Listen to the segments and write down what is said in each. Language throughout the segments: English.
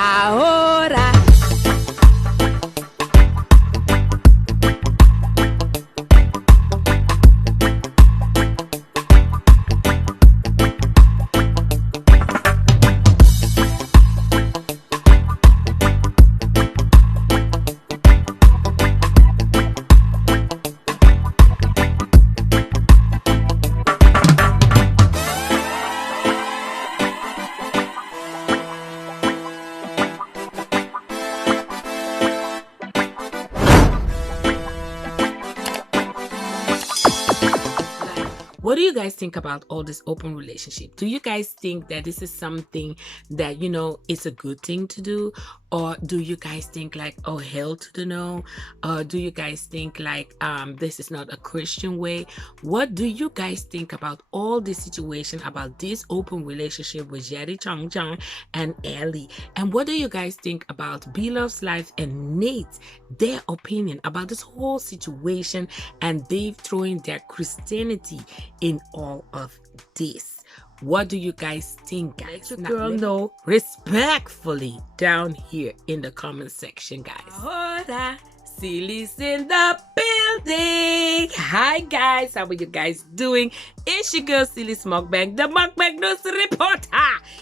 ahora. What do you guys think about all this open relationship? Do you guys think that this is something that, you know, it's a good thing to do? Or do you guys think like, oh, hell to the no? Or do you guys think like this is not a Christian way? What do you guys think about all this situation, about this open relationship with Jerry Chong Chong and Ellie? And what do you guys think about Beloved's life and Nate, their opinion about this whole situation, and they throwing their Christianity in all of this? What do you guys think, guys? Let your girl know respectfully down here in the comment section, guys. Hola, Sylis in the building. Hi guys, how are you guys doing? It's your girl Sylismukbang, the Mukbang The Reporter,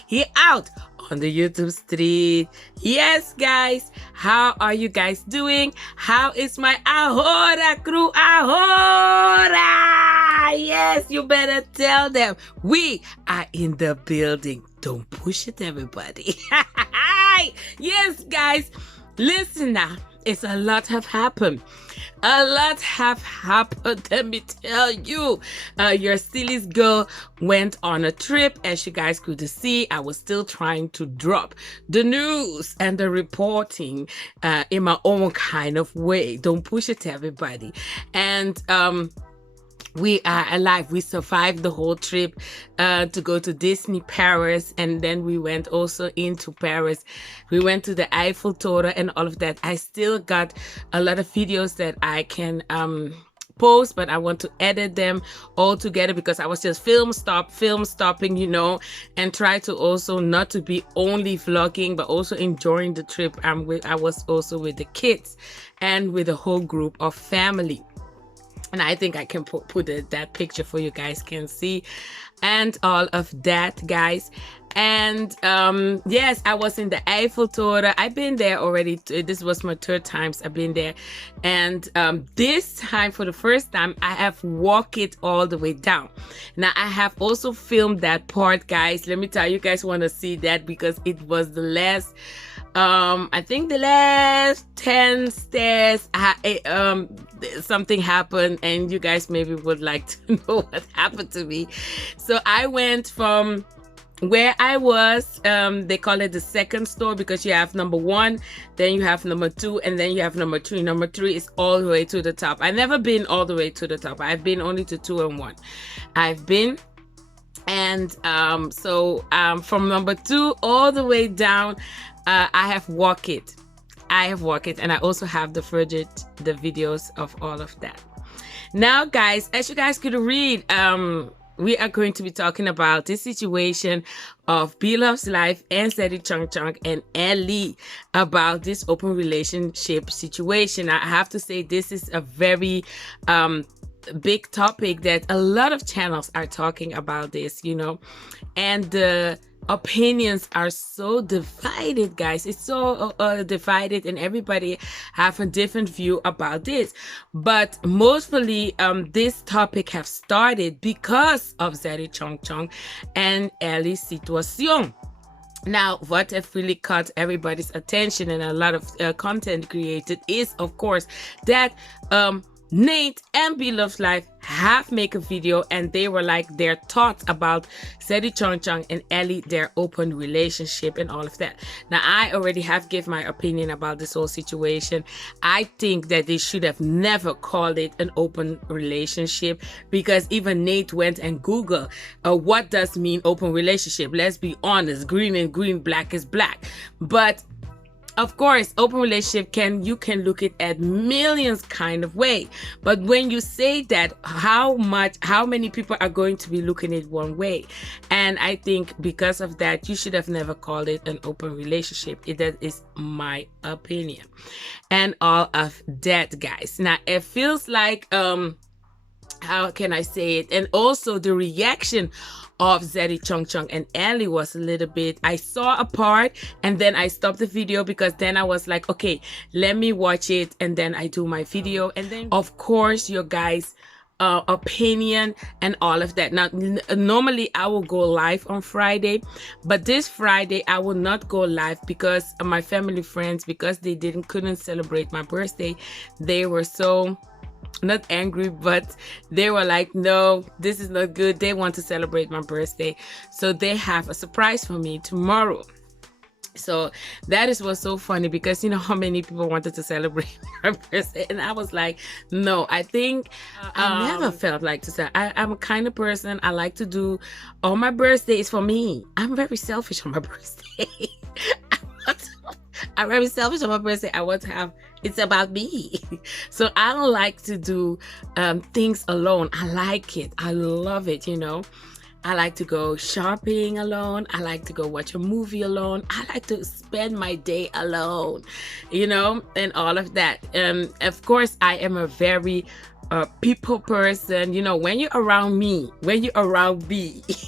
here out on the YouTube street. Yes guys, how are you guys doing? How is my Ahora crew? Ahora! Yes, you better tell them we are in the building. Don't push it, everybody. Yes guys, listen now, it's a lot have happened. A lot have happened, let me tell you. Your Sylis girl went on a trip. As you guys could see, I was still trying to drop the news and the reporting in my own kind of way. Don't push it, everybody. And we are alive. We survived the whole trip to go to Disney Paris, and then we went also into Paris. We went to the Eiffel Tower and all of that. I still got a lot of videos that I can post, but I want to edit them all together because I was just film stopping, you know, and try to also not to be only vlogging but also enjoying the trip. I was also with the kids and with a whole group of family. And I think I can put that picture for you guys can see and all of that, guys. And yes, I was in the Eiffel Tower. I've been there already. This was my third time I've been there. And this time, for the first time, I have walked it all the way down. Now, I have also filmed that part, guys. Let me tell you, guys want to see that because it was the last I think the last 10 stairs something happened, and you guys maybe would like to know what happened to me. So I went from where I was, they call it the second store because you have number 1, then you have number 2, and then you have number 3. Number 3 is all the way to the top. I've never been all the way to the top. I've been only to 2 and 1. I've been. And from number 2 all the way down, I have walked it. And I also have the videos of all of that. Now guys, as you guys could read, we are going to be talking about this situation of Beloved's life and Jerry Chong Chong and Ellie, about this open relationship situation. I have to say this is a very big topic that a lot of channels are talking about this, you know, and the opinions are so divided, guys. It's so divided, and everybody have a different view about this. But mostly this topic have started because of Jerry Chong Chong and Ellie's situation. Now, what have really caught everybody's attention and a lot of content created is, of course, that Nate and Beloved's life have make a video, and they were like their thoughts about Jerry Chong Chong and Ellie, their open relationship and all of that. Now, I already have given my opinion about this whole situation. I think that they should have never called it an open relationship, because even Nate went and Googled what does mean open relationship. Let's be honest, green and green, black is black. But of course, open relationship you can look it at millions kind of way. But when you say that, how many people are going to be looking at one way? And I think because of that, you should have never called it an open relationship. That is my opinion. And all of that, guys. Now it feels like how can I say it? And also the reaction of Zeddy Chung Chung and Ellie was a little bit, I saw a part and then I stopped the video because then I was like, okay, let me watch it, and then I do my video. And then of course your guys opinion and all of that. Now normally I will go live on Friday, but this Friday I will not go live because my family friends, because they couldn't celebrate my birthday, they were so not angry, but they were like, no, this is not good. They want to celebrate my birthday, so they have a surprise for me tomorrow. So that is what's so funny, because you know how many people wanted to celebrate my birthday, and I was like, no, I think I never felt like to say, I'm a kind of person, I like to do all my birthdays for me. I'm very selfish on my birthday. I'm very selfish on my birthday. I want to have, it's about me. So I don't like to do things alone. I like it. I love it, you know. I like to go shopping alone. I like to go watch a movie alone. I like to spend my day alone, you know, and all of that. Of course, I am a very people person. You know, when you're around me,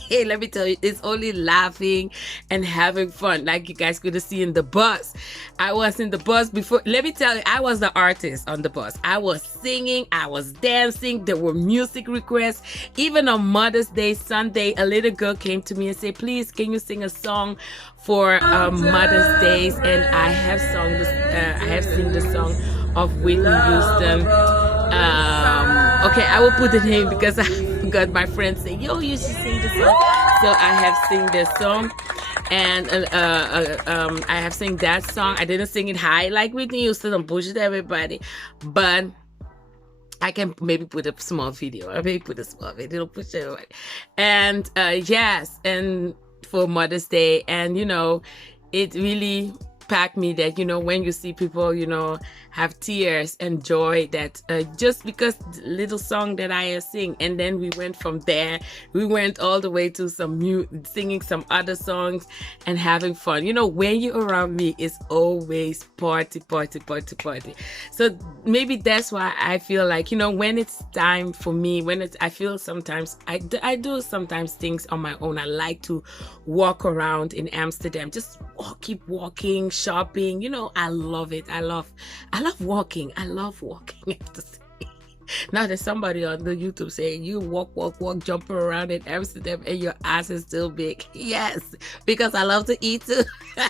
hey, let me tell you, it's only laughing and having fun. Like you guys could see in the bus. I was in the bus before. Let me tell you, I was the artist on the bus. I was singing, I was dancing. There were music requests. Even on Mother's Day, Sunday, a little girl came to me and said, please, can you sing a song for Mother's Days? And I have sung this, I have sing the song of Whitney Houston. Okay, I will put the name because I got my friends saying, yo, you should sing the song. So I have sing this song, and I have sing that song. I didn't sing it high like Whitney Houston, don't push it everybody, but I can maybe put a small video. Don't push everybody. And yes, and for Mother's Day, and you know, it really packed me that, you know, when you see people, you know, have tears and joy, that just because the little song that I sing. And then we went from there, we went all the way to some singing some other songs and having fun. You know, when you're around me, it's always party. So maybe that's why I feel like, you know, when it's time for me, I feel sometimes I do sometimes things on my own. I like to walk around in Amsterdam, just keep walking, shopping. You know, I love it. I love walking. I love walking. I have to say. Now there's somebody on the YouTube saying you walk, jumping around in Amsterdam and your ass is still big. Yes, because I love to eat too.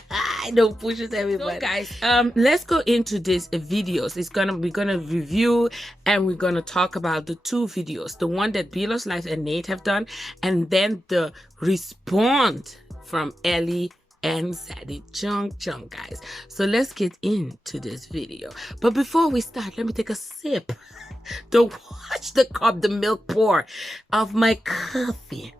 I don't push it everybody. So guys, let's go into these videos. We're gonna review and we're gonna talk about the two videos, the one that Belos Life and Nate have done, and then the response from Ellie and Zeddy Chung Chung, guys. So let's get into this video. But before we start, let me take a sip to watch the milk pour of my coffee.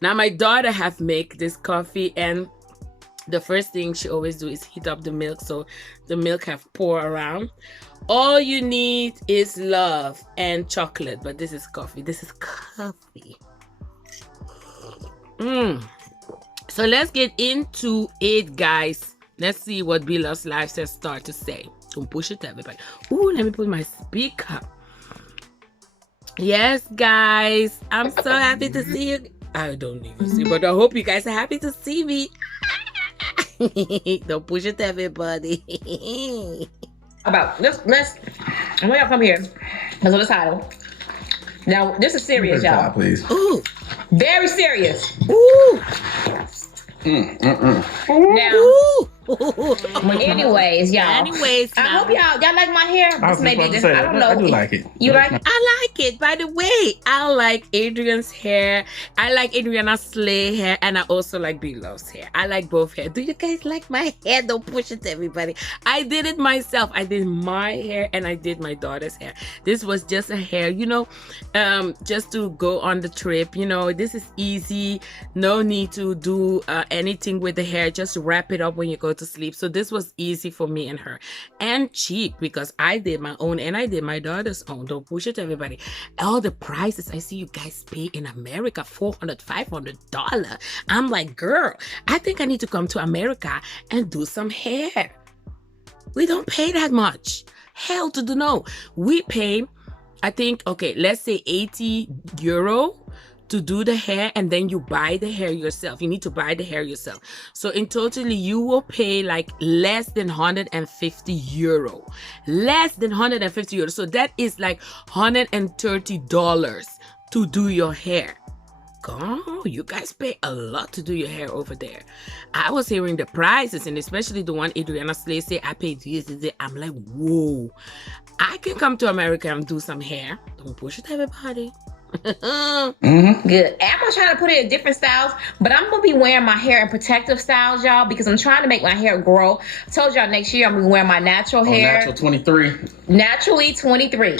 Now my daughter have make this coffee, and the first thing she always do is heat up the milk, so the milk have pour around. All you need is love and chocolate, but this is coffee. This is coffee. So let's get into it, guys. Let's see what Belos Life says start to say. Don't push it everybody. Ooh, let me put my speaker. Yes, guys, I'm so happy to see you. I don't even see, but I hope you guys are happy to see me. Don't push it everybody. About let's I want y'all come here. That's the title. Now this is serious, y'all. Please. Ooh. Very serious. Ooh. Now, Anyways, y'all. Anyways, I hope y'all like my hair. I was This may about be to the, say, I don't know. I do like it. You like it? I like it. By the way, I like Adrian's hair. I like Adriana Slay hair, and I also like B-Love's hair. I like both hair. Do you guys like my hair? Don't push it to everybody. I did it myself. I did my hair and I did my daughter's hair. This was just a hair, just to go on the trip. This is easy. No need to do anything with the hair. Just wrap it up when you go to sleep. So this was easy for me and her, and cheap because I did my own and I did my daughter's own. Don't push it to everybody. All the prices I see you guys pay in America, $400, $500. I'm like, girl, I think I need to come to America and do some hair. We don't pay that much. Hell to the no. We pay, I think, okay, let's say €80 to do the hair, and then you buy the hair yourself. You need to buy the hair yourself. So in totally, you will pay like less than €150. Less than €150. So that is like $130 to do your hair. Oh, you guys pay a lot to do your hair over there. I was hearing the prices, and especially the one Adriana Slay say I paid this. I'm like, whoa. I can come to America and do some hair. Don't push it, everybody. Good. I'm gonna try to put it in different styles, but I'm gonna be wearing my hair in protective styles, y'all, because I'm trying to make my hair grow. I told y'all next year I'm gonna be wearing my natural hair. Natural 23. Naturally 23.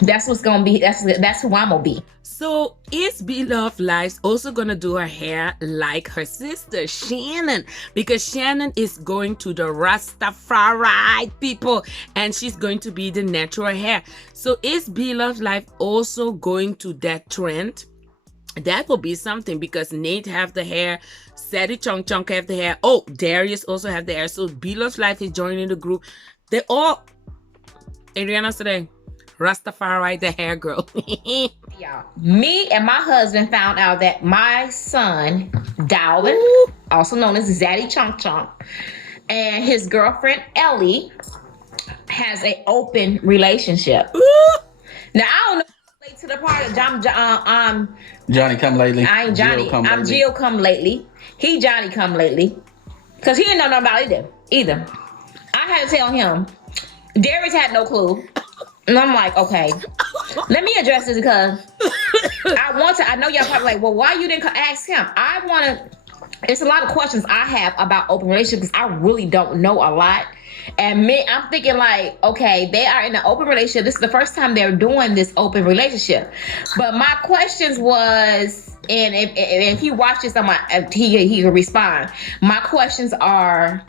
That's what's gonna be. That's who I'm gonna be. So is Beloved Lives also gonna do her hair like her sister Shannon? Because Shannon is going to the Rastafari people, and she's going to be the natural hair. So is Beloved Life also going to that trend? That will be something, because Nate have the hair, Sadie Chunk Chunk have the hair. Oh, Darius also have the hair. So Beloved Life is joining the group. They all, Adriana today, Rastafari the hair girl. Y'all, me and my husband found out that my son Dalvin, also known as Zaddy Chunk Chunk, and his girlfriend Ellie has an open relationship. Now I don't know late to the party. Johnny come lately. I ain't Johnny. I'm Jill come lately. He Johnny come lately, cause he didn't know nothing about it either. I had to tell him. Darius had no clue. And I'm like, okay, let me address this, because I know y'all probably like, well, why you didn't ask him? It's a lot of questions I have about open relationships, because I really don't know a lot. And I'm thinking like, okay, they are in an open relationship. This is the first time they're doing this open relationship. But my questions was, and if he watches them, he can respond. My questions are,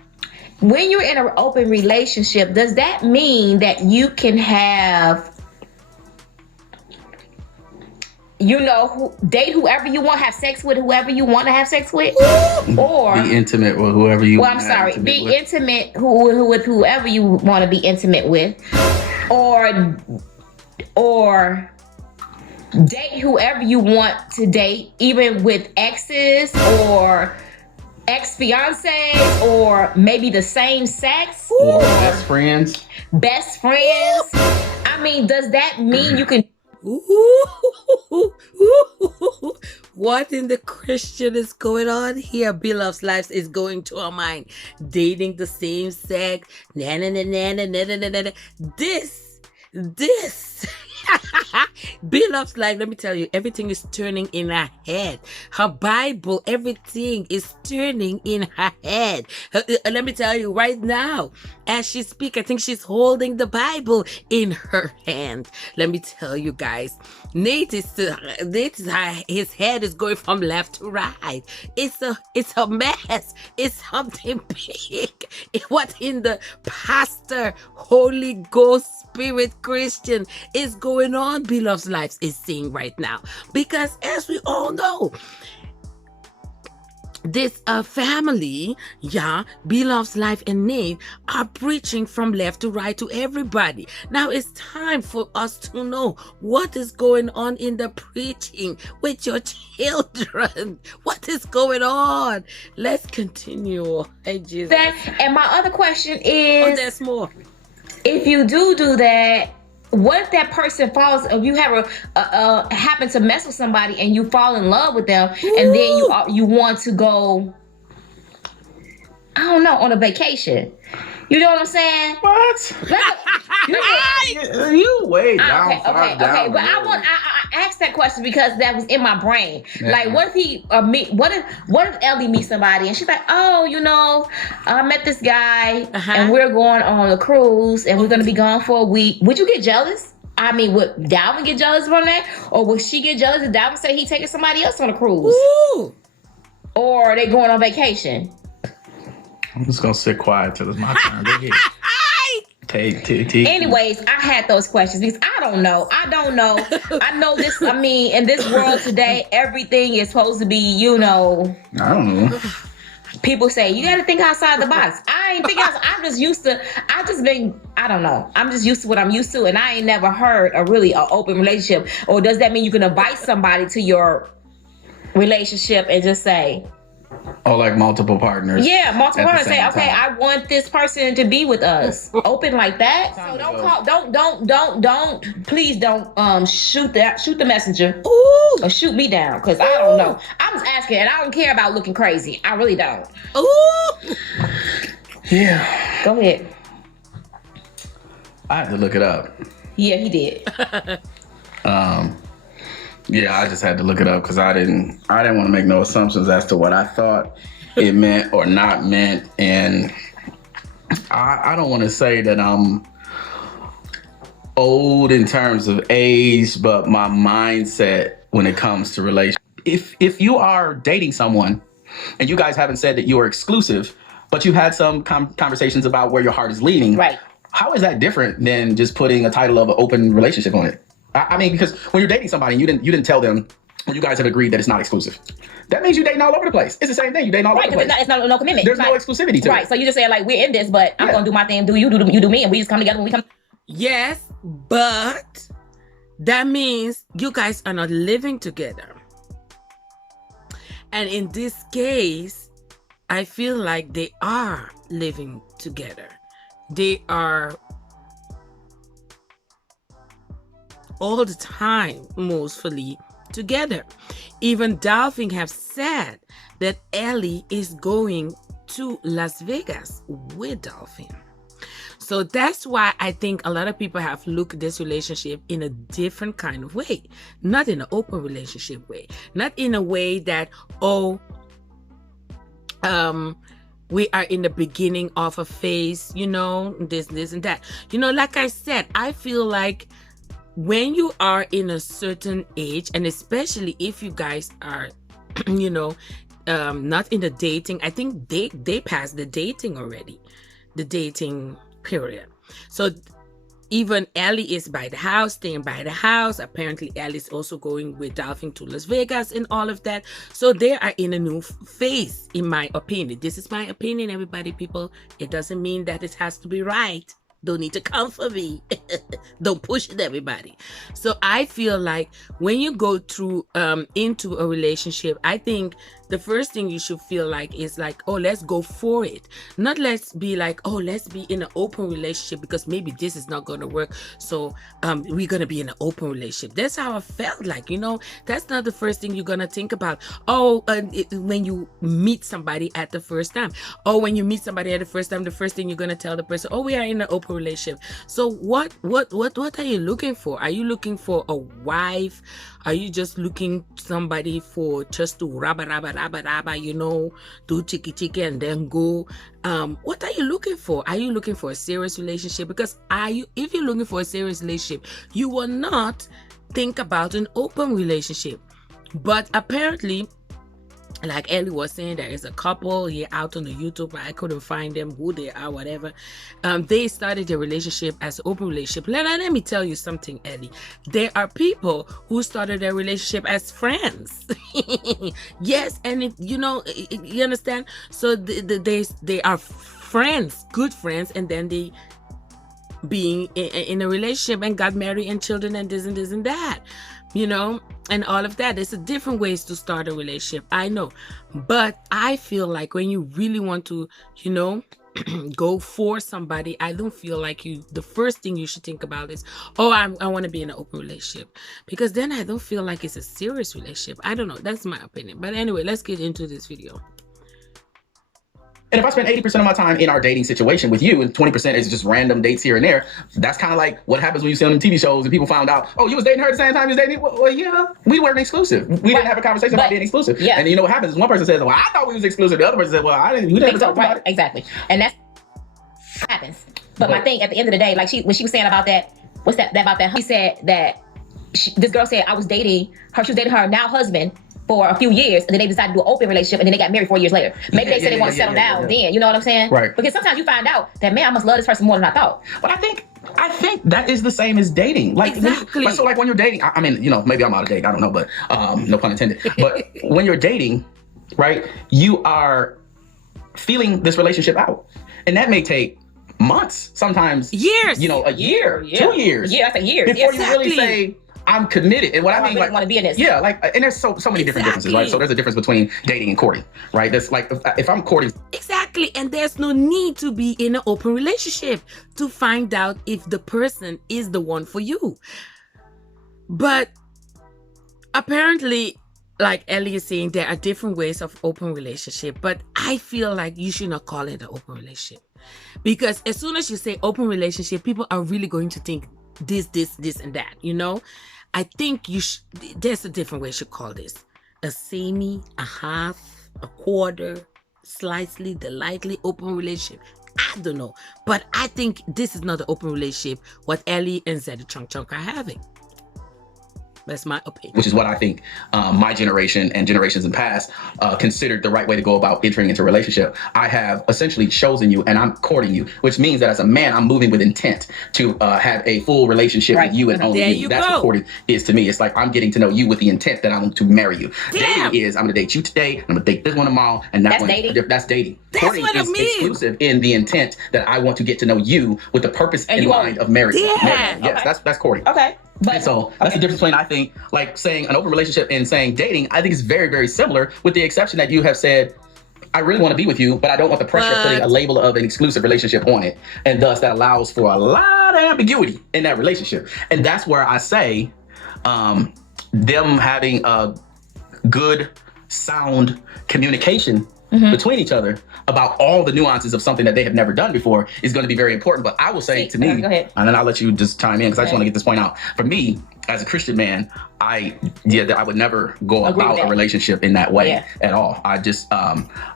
when you're in an open relationship, does that mean that you can have, date whoever you want, have sex with whoever you want to have sex with, or be intimate with whoever you want? Well, I'm sorry, be intimate with whoever you want to be intimate with, or date whoever you want to date, even with exes or ex-fiancés, or maybe the same sex, or best friends. I mean, does that mean you can? What in the Christian is going on here? Beloved's Lives is going to our mind. Dating the same sex. This. Beloved's Life, let me tell you, everything is turning in her head. Her Bible, everything is turning in her head. Let me tell you right now, as she speaks, I think she's holding the Bible in her hand. Let me tell you guys, his head is going from left to right. It's a mess. It's something big. What in the pastor, Holy Ghost, Spirit Christian is going on, Beloved's Lives is seeing right now. Because as we all know, this family, Beloved's Life and Nate are preaching from left to right to everybody. Now it's time for us to know what is going on in the preaching with your children. What is going on? Let's continue. Hey, Jesus. And my other question is, oh, there's more. If you do that, what if that person falls? If you have happen to mess with somebody and you fall in love with them, and then you want to go I don't know, on a vacation. You know what I'm saying? What? You way down. Okay. But I asked that question because that was in my brain. Yeah. Like, what if he what if Ellie meets somebody and she's like, oh, you know, I met this guy and we're going on a cruise and we're gonna be gone for a week. Would you get jealous? I mean, would Dalvin get jealous from that? Or would she get jealous if Dalvin said he taking somebody else on a cruise? Ooh. Or are they going on vacation? I'm just gonna sit quiet till it's my turn. Go ahead. Anyways, I had those questions because I don't know. I know this. I mean, in this world today, everything is supposed to be, you know. I don't know. People say you got to think outside the box. I ain't thinking outside. I'm just used to. I don't know. I'm just used to what I'm used to, and I ain't never heard a really open relationship. Or does that mean you can invite somebody to your relationship and just say? Oh, like multiple partners. Yeah, multiple partners. Say, okay, I want this person to be with us. Open like that. So please don't shoot the messenger. Ooh. Or shoot me down, because I don't know. I'm just asking, and I don't care about looking crazy. I really don't. Ooh. Yeah. Go ahead. I had to look it up. Yeah, he did. Yeah, I just had to look it up because I didn't want to make no assumptions as to what I thought it meant or not meant. And I don't want to say that I'm old in terms of age, but my mindset when it comes to relationships. If you are dating someone and you guys haven't said that you are exclusive, but you've had some conversations about where your heart is leaning, right? How is that different than just putting a title of an open relationship on it? I mean, because when you're dating somebody, you didn't tell them, or you guys have agreed that it's not exclusive. That means you're dating all over the place. It's the same thing. You're dating all over the place. It's not no commitment. There's no exclusivity to it. Right. So you just say like, we're in this, but I'm gonna do my thing. You do me, and we just come together when we come. Yes, but that means you guys are not living together. And in this case, I feel like they are living together. They are all the time, mostly together. Even Dolphin have said that Ellie is going to Las Vegas with Dolphin. So that's why I think a lot of people have looked at this relationship in a different kind of way. Not in an open relationship way. Not in a way that, we are in the beginning of a phase, you know, this and that. You know, like I said, I feel like when you are in a certain age, and especially if you guys are, you know, not in the dating, I think they passed the dating already, the dating period. So even Ellie is by the house, staying by the house. Apparently Ellie is also going with Dolphin to Las Vegas and all of that. So they are in a new phase, in my opinion. This is my opinion, everybody, people. It doesn't mean that it has to be right. Don't need to come for me. Don't push it, everybody. So I feel like when you go through into a relationship, I think the first thing you should feel like is like, oh, let's go for it. Not let's be like, oh, let's be in an open relationship because maybe this is not going to work. So we're going to be in an open relationship. That's how I felt like, you know, that's not the first thing you're going to think about. Oh, when you meet somebody at the first time. Oh, when you meet somebody at the first time, the first thing you're going to tell the person, oh, we are in an open relationship. So what are you looking for? Are you looking for a wife? Are you just looking somebody for just to rabba, you know, do chiki and then go? What are you looking for? Are you looking for a serious relationship? Because if you're looking for a serious relationship, you will not think about an open relationship. But apparently, like Ellie was saying, there is a couple here out on the YouTube, but I couldn't find them, who they are, whatever. They started their relationship as an open relationship. Let me tell you something, Ellie. There are people who started their relationship as friends. Yes, and you know, you understand? So they are friends, good friends, and then they being in a relationship and got married and children and this and that. You know, and all of that. There's a different ways to start a relationship. I know. But I feel like when you really want to, you know, go for somebody, I don't feel like the first thing you should think about is, oh, I want to be in an open relationship. Because then I don't feel like it's a serious relationship. I don't know. That's my opinion. But anyway, let's get into this video. And if I spend 80% of my time in our dating situation with you and 20% is just random dates here and there, that's kind of like what happens when you see on them TV shows and people found out, oh, you was dating her at the same time you was dating? Well, yeah, we weren't exclusive. We didn't have a conversation about being exclusive. Yeah. And then you know what happens is one person says, well, I thought we was exclusive. The other person said, well, I didn't. We never talked about it. Exactly. And that's what happens. But my thing at the end of the day, like when she was saying about that, what's that about that? He said that this girl said she was dating her now husband for a few years, and then they decided to do an open relationship, and then they got married 4 years later. Maybe they said they want to settle down then. You know what I'm saying? Right. Because sometimes you find out that, man, I must love this person more than I thought. But I think that is the same as dating. Like, exactly. So like when you're dating, I mean, you know, maybe I'm out of date. I don't know, but no pun intended. But when you're dating, right, you are feeling this relationship out, and that may take months, sometimes years. You know, a year, 2 years. Yeah, that's a year. Before you really say, I'm committed. And what I mean, really like, want to be in this. Yeah, like, and there's so many different differences, right? So there's a difference between dating and courting, right? That's like, if I'm courting. Exactly. And there's no need to be in an open relationship to find out if the person is the one for you. But apparently, like Ellie is saying, there are different ways of open relationship, but I feel like you should not call it an open relationship. Because as soon as you say open relationship, people are really going to think this, and that, you know? I think there's a different way you should call this. A semi, a half, a quarter, slightly, the lightly open relationship. I don't know. But I think this is not an open relationship what Ellie and Zeddy Chunk are having. That's my opinion. Which is what I think my generation and generations in past considered the right way to go about entering into a relationship. I have essentially chosen you and I'm courting you, which means that as a man, I'm moving with intent to have a full relationship with you and only you. That's what courting is to me. It's like I'm getting to know you with the intent that I'm to marry you. Damn. Dating is I'm going to date you today, I'm going to date this one tomorrow, and that's dating. That's dating. That's courting what is I mean. exclusive in the intent that I want to get to know you with the purpose in mind of marriage. Yeah. Yes, that's courting. Okay. But, and so that's the difference between, I think, like saying an open relationship and saying dating. I think it's very, very similar, with the exception that you have said, I really want to be with you, but I don't want the pressure of putting a label of an exclusive relationship on it. And thus that allows for a lot of ambiguity in that relationship. And that's where I say them having a good, sound communication between each other about all the nuances of something that they have never done before is going to be very important. But I will say to me, and then I'll let you just chime in because I just want to get this point out. For me, as a Christian man, I would never go about a relationship in that way at all. I just,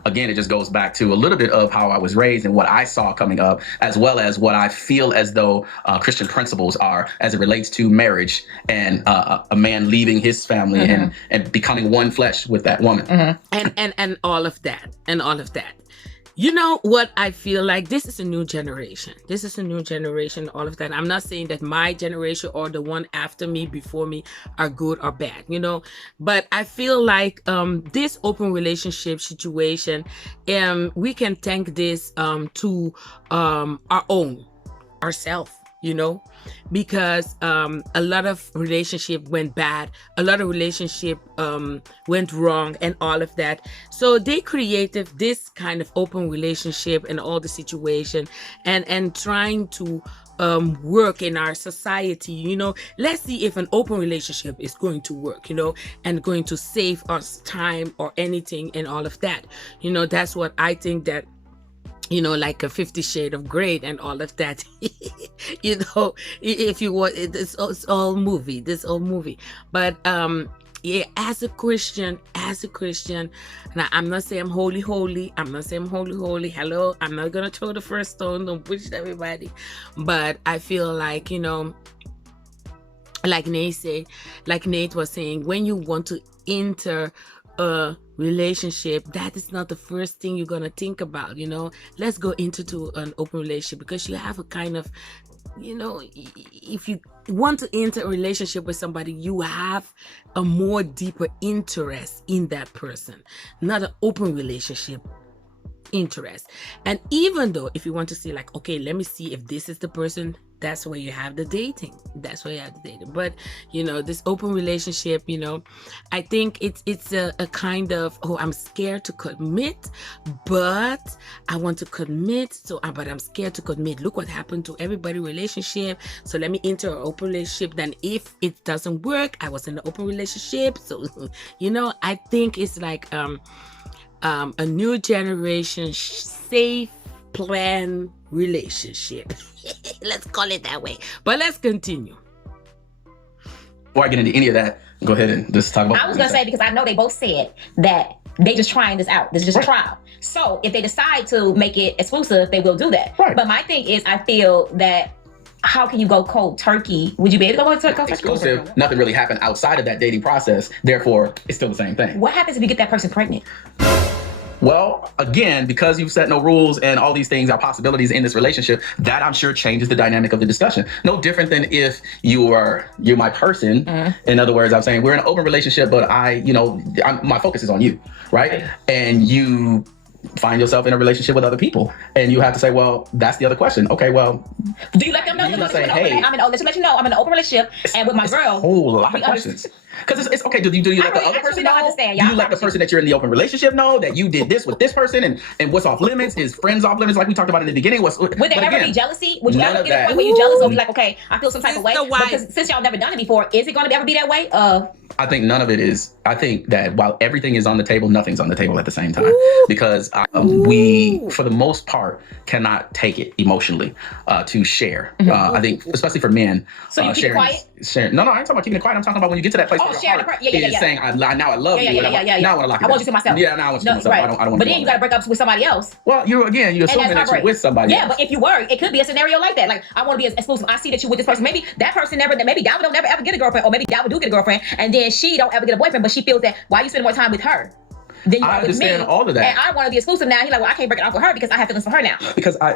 again, it just goes back to a little bit of how I was raised and what I saw coming up, as well as what I feel as though Christian principles are as it relates to marriage and a man leaving his family and becoming one flesh with that woman. And all of that, You know what I feel like? This is a new generation. All of that. I'm not saying that my generation or the one after me, before me, are good or bad, you know? But I feel like this open relationship situation, we can thank this to ourselves, you know? Because a lot of relationship went bad, a lot of relationship went wrong and all of that. So they created this kind of open relationship and all the situation and trying to work in our society, you know. Let's see if an open relationship is going to work, you know, and going to save us time or anything and all of that. You know, that's what I think, that you know, like a 50 Shades of Grey and all of that. You know, if you want, it's all movie, but yeah, as a Christian, now I'm not saying I'm holy. Hello, I'm not gonna throw the first stone, don't push everybody, but I feel like, you know, like Nate was saying, when you want to enter a relationship, that is not the first thing you're gonna think about, you know. Let's go into an open relationship, because you have a kind of, you know, if you want to enter a relationship with somebody, you have a more deeper interest in that person, not an open relationship interest. And even though if you want to see, like, okay, let me see if this is the person, that's where you have the dating. But you know, this open relationship, you know, I think it's a kind of, oh, I'm scared to commit, but I want to commit, but I'm scared to commit. Look what happened to everybody relationship, so let me enter an open relationship. Then if it doesn't work, I was in an open relationship, so you know, I think it's like a new generation safe plan relationship. Let's call it that way. But let's continue. Before I get into any of that, go ahead and just talk about. I was gonna say, because I know they both said that they just trying this out. This is just a trial. So if they decide to make it exclusive, they will do that. Right. But my thing is, I feel that how can you go cold turkey? Would you be able to go cold turkey? Exclusive. Nothing really happened outside of that dating process. Therefore, it's still the same thing. What happens if you get that person pregnant? Well, again, because you've set no rules and all these things are possibilities in this relationship, that I'm sure changes the dynamic of the discussion. No different than if you're my person. In other words, I'm saying we're in an open relationship, but my focus is on you, right? And you find yourself in a relationship with other people, and you have to say, well, that's the other question. Okay, well, do you let them know? You just say, hey, let's let you know I'm in an open relationship and with my girl. A whole lot of questions. Because it's okay. Do you let the other person know? Understand. Do you let the person that you're in the open relationship know that you did this with this person, and what's off limits? Is friends off limits, like we talked about in the beginning? Would there ever be jealousy? Would you ever get to the point where you're jealous or be like, okay, I feel some type of way? Because since y'all never done it before, is it going to ever be that way? I think none of it is. I think that while everything is on the table, nothing's on the table at the same time. Because we, for the most part, cannot take it emotionally to share. I think, especially for men. So you keep it quiet? No, I ain't talking about keeping it quiet. I'm talking about when you get to that place where your heart is saying, now I love you. Now I want to lock it I want you to myself. Yeah, now I want you to myself. Right. I don't want. But then you got to break up with somebody else. Well, you're assuming that you're with somebody else. But if you were, it could be a scenario like that. Like, I want to be exclusive. I see that you with this person. Maybe that person maybe Dalvin don't ever get a girlfriend, or maybe Dalvin do get a girlfriend, and then she don't ever get a boyfriend, but she feels that why you spend more time with her than you are with me. I understand all of that. And I want to be exclusive now. He's like, well, I can't break it off with her because I have feelings for her now.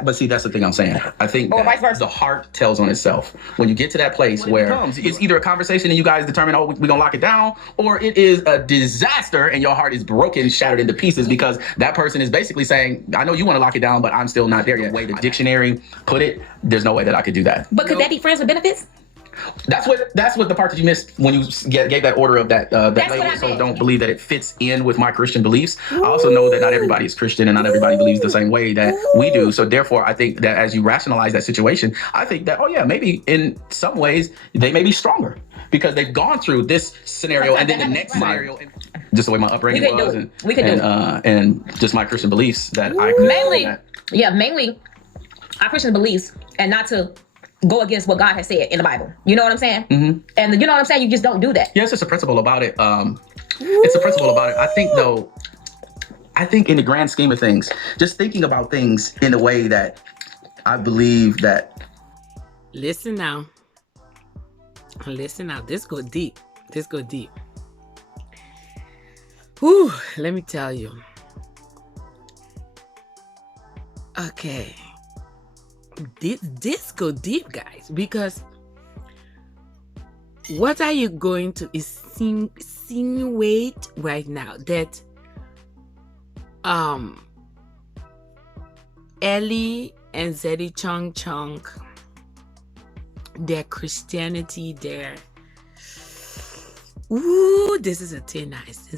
But see, that's the thing I'm saying. I think or vice versa. The heart tells on itself. When you get to that place where it's either a conversation and you guys determine, we're going to lock it down, or it is a disaster and your heart is broken, shattered into pieces because that person is basically saying, I know you want to lock it down, but I'm still not there yet. The way the dictionary put it, there's no way that I could do that. But could that be friends with benefits? That's what the part that you missed when you gave that order of that label. So don't believe that it fits in with my Christian beliefs. I also know that not everybody is Christian and not everybody believes the same way that we do. So therefore, I think that as you rationalize that situation, I think that, maybe in some ways they may be stronger because they've gone through this scenario and then the next scenario. Just the way my upbringing was and just my Christian beliefs that I could mainly our Christian beliefs, and not to go against what God has said in the Bible. You know what I'm saying? Mm-hmm. And you know what I'm saying? You just don't do that. Yeah, it's just a principle about it. It's a principle about it. I think in the grand scheme of things, just thinking about things in a way that I believe that. Listen now. This go deep. Whew, let me tell you. Okay. This go deep, guys, because what are you going to insinuate right now that Ellie and Zeddy Chung Chung, their Christianity, this isn't thin ice.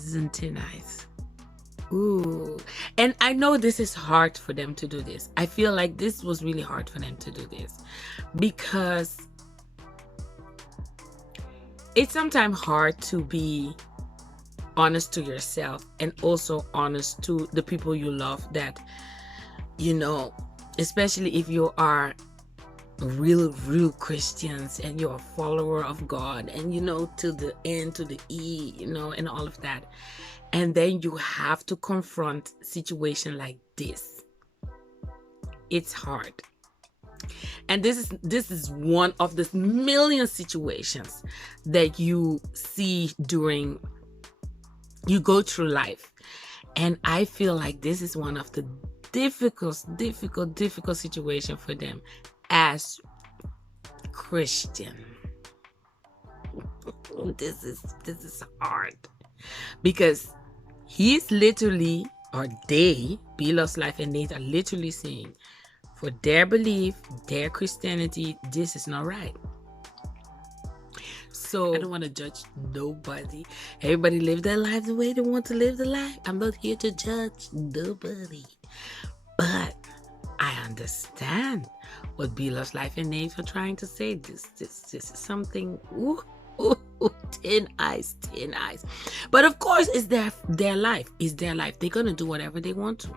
Ooh. And I know this is hard for them to do this. I feel like this was really hard for them to do this because it's sometimes hard to be honest to yourself and also honest to the people you love that, especially if you are real Christians and you're a follower of God and, to the N to the E, and all of that. And then you have to confront a situation like this. It's hard. And this is one of the million situations that you see during you go through life. And I feel like this is one of the difficult situation for them as Christian. This is hard. Because he's literally, or they, Belos Life and Nate, are literally saying, for their belief, their Christianity, this is not right. So I don't want to judge nobody. Everybody live their life the way they want to live their life. I'm not here to judge nobody. But I understand what Belos Life and Nate are trying to say. This is something. Thin ice, thin ice. But of course, it's their life. It's their life. They're gonna do whatever they want to.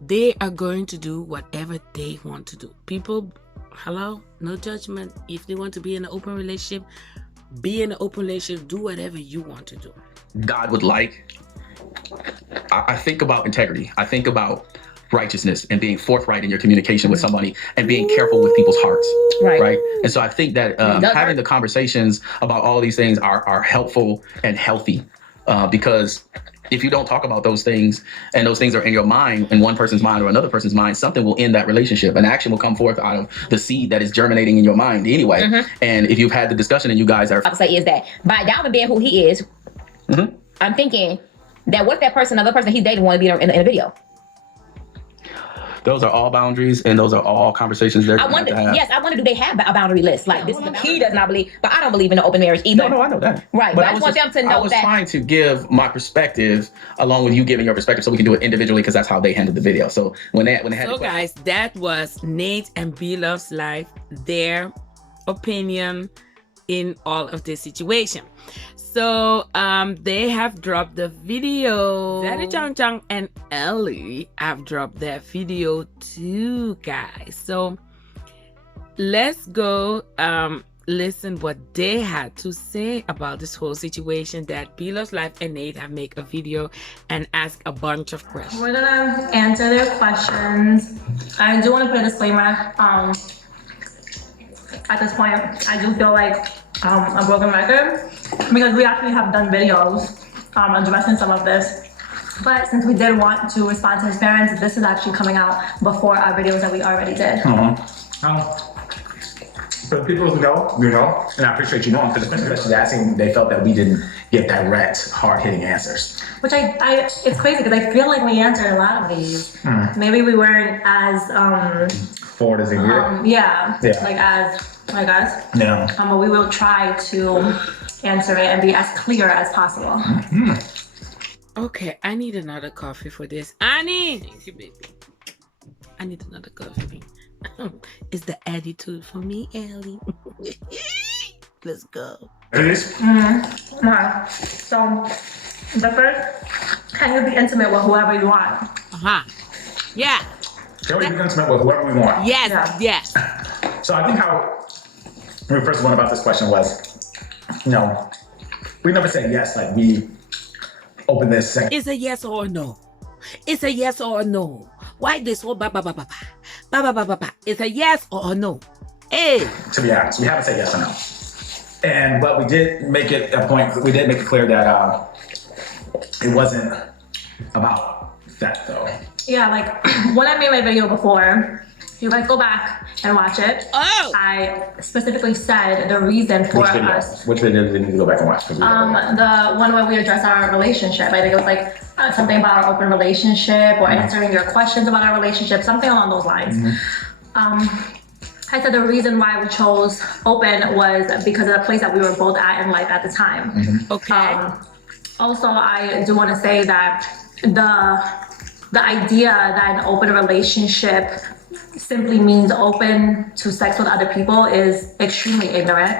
They are going to do whatever they want to do. People, hello, no judgment. If they want to be in an open relationship, be in an open relationship. Do whatever you want to do. God would like. I think about integrity. I think about righteousness and being forthright in your communication with somebody and being careful with people's hearts. Right. And so I think that having the conversations about all these things are helpful and healthy because if you don't talk about those things and those things are in your mind, in one person's mind or another person's mind, something will end that relationship. An action will come forth out of the seed that is germinating in your mind anyway. And if you've had the discussion and you guys are... I would say is that by Diamond being who he is, I'm thinking that what if that person, another person he's dating, want to be in a video? Those are all boundaries, and those are all conversations they're going to have. Yes, I wonder, do they have a boundary list? Like, this is he does not believe, but I don't believe in an open marriage either. No, I know that. Right, but I just want them to know that. I was trying to give my perspective along with you giving your perspective so we can do it individually because that's how they handled the video. So when they had So guys, that was Nate and B Love's life, their opinion in all of this situation. So they have dropped the video. Daddy Chang and Ellie have dropped their video too, guys. So let's go listen what they had to say about this whole situation that Belo's life and Nate have made a video and ask a bunch of questions. We're gonna answer their questions. I do want to put a disclaimer. At this point, I do feel like a broken record because we actually have done videos addressing some of this. But since we did want to respond to his parents, this is actually coming out before our videos that we already did. For the people who know, you know, and I appreciate you knowing, because the questions asking, they felt that we didn't give direct, hard-hitting answers. Which it's crazy because I feel like we answered a lot of these. Maybe we weren't as Forward as a year. yeah, Yeah. like us. Yeah. But we will try to answer it and be as clear as possible. Okay, I need another coffee for this. Thank you, baby. I need another coffee. It's the attitude for me, Ellie. Let's go. It is. So, the first, can you be intimate with whoever you want? Yeah. Can we be intimate with whoever we want? Yes. Yeah. Yes. So I think how the first one about this question was, you know, we never said yes, like we open this second. It's a yes or a no. It's a yes or a no. Why this one? Ba ba ba ba ba. Ba ba ba ba ba. It's a yes or a no. Hey. To be honest, we haven't said yes or no. But we did make it a point, we did make it clear that it wasn't about that though. Yeah, like when I made my video before, if you guys go back and watch it, I specifically said the reason for us. Which video did we need to go back and watch? The one where we address our relationship. I think it was like something about our open relationship or answering your questions about our relationship, something along those lines. I said the reason why we chose open was because of the place that we were both at in life at the time. Okay. Also, I do want to say that the idea that an open relationship simply means open to sex with other people is extremely ignorant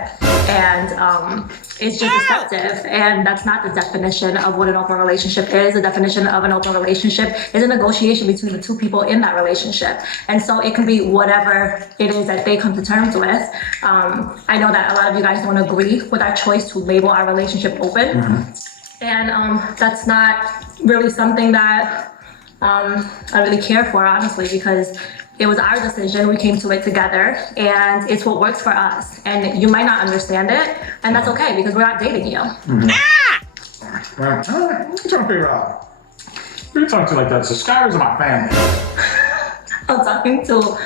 and it's just deceptive, and that's not the definition of what an open relationship is. The definition of an open relationship is a negotiation between the two people in that relationship, and so it can be whatever it is that they come to terms with. I know that a lot of you guys don't agree with our choice to label our relationship open, and that's not really something that I really care for, honestly, because it was our decision. We came to it together, and it's what works for us. And you might not understand it, and that's okay because we're not dating you. Well, I'm trying to figure out who you talking to like that. Subscribers are my family. I'm talking to. Do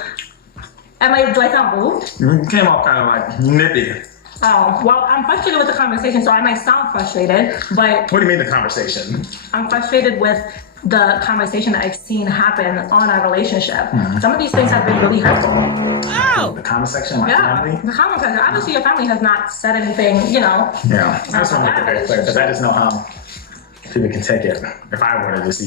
I sound moved? You came off kind of like nippy. Oh, well, I'm frustrated with the conversation, so I might sound frustrated, but What do you mean the conversation? I'm frustrated with the conversation that I've seen happen on our relationship. Some of these things have been really hurtful. The comment section, my Yeah, family. the comment section. Obviously, your family has not said anything, you know. Yeah, I just want to make it very clear because I just know how people can take it. If I were to just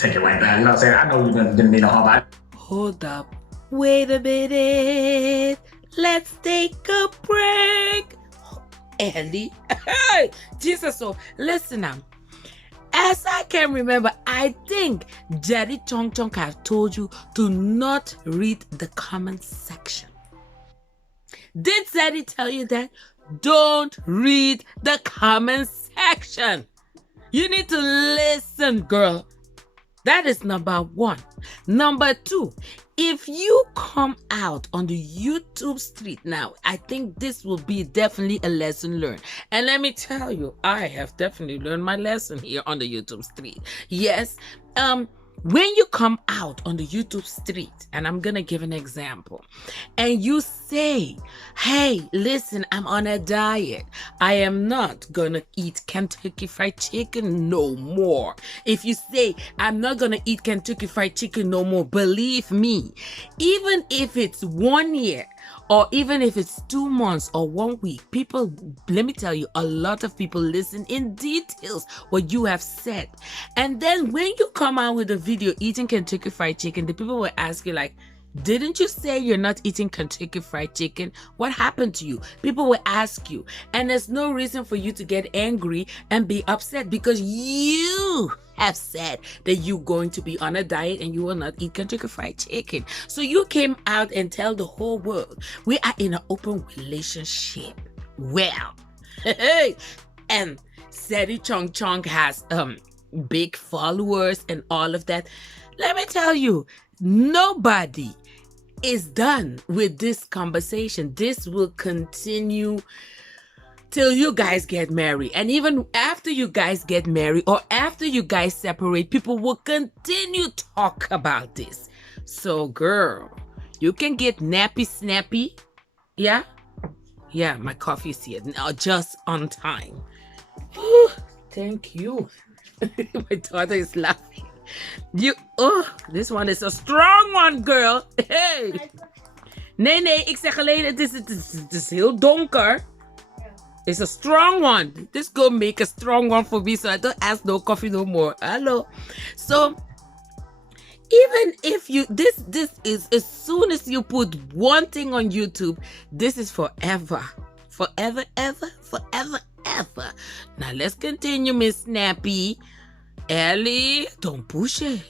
take it like that, you know what I'm saying? I know you didn't mean no harm. But Hold up. Wait a minute. Let's take a break. Ellie. Jesus, so listen now. As I can remember, I think Jerry Chong Chong has told you to not read the comment section. Did Zeddy tell you that? Don't read the comment section. You need to listen, girl. That is number one. Number two, if you come out on the YouTube street now, I think this will be definitely a lesson learned. And let me tell you, I have definitely learned my lesson here on the YouTube street. Yes, when you come out on the YouTube street, and I'm gonna give an example, and you say, hey, listen, I'm on a diet. I am not gonna eat Kentucky Fried Chicken no more. If you say, I'm not gonna eat Kentucky Fried Chicken no more, believe me, even if it's 1 year, or even if it's 2 months or 1 week, people, let me tell you, a lot of people listen in details what you have said. And then when you come out with a video eating Kentucky Fried Chicken, the people will ask you like, didn't you say you're not eating Kentucky Fried Chicken? What happened to you? People will ask you. And there's no reason for you to get angry and be upset because you have said that you're going to be on a diet and you will not eat Kentucky Fried Chicken. So you came out and tell the whole world, we are in an open relationship. Well, and Seri Chong Chong has big followers and all of that. Let me tell you, nobody is done with this conversation. This will continue till you guys get married. And even after you guys get married or after you guys separate, people will continue to talk about this. So girl, you can get nappy snappy. Yeah? Yeah, my coffee is here now, just on time. Thank you. My daughter is laughing. This one is a strong one, girl. Hey. Nee, ik zeg alleen, het is heel donker. It's a strong one. This girl make a strong one for me, so I don't ask no coffee no more. Hello. So, even if you, this is, as soon as you put one thing on YouTube, this is forever. Forever, ever, forever, ever. Now, let's continue, Miss Snappy. Ellie, don't push it.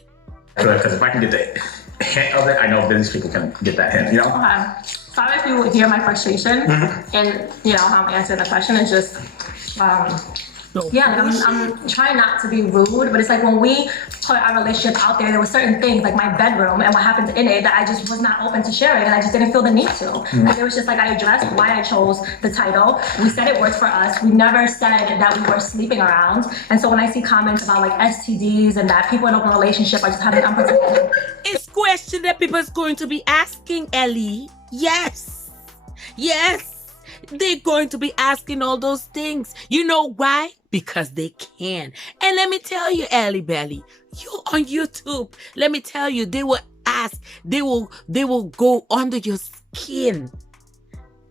Because if I can get the hint of it, I know business people can get that hint, you know? Okay. Sorry if you would hear my frustration and, you know, how I'm answering the question is just, I'm trying not to be rude, but it's like when we put our relationship out there were certain things like my bedroom and what happened in it that I just was not open to sharing and I just didn't feel the need to. Like, it was just like I addressed why I chose the title. We said it worked for us. We never said that we were sleeping around. And so when I see comments about like STDs and that people in open relationship are just having unprotected. It's question that people is going to be asking, Ellie. Yes. They're going to be asking all those things. You know why? Because they can. And let me tell you, Ellie Belly, you're on YouTube. Let me tell you, they will ask, they will go under your skin.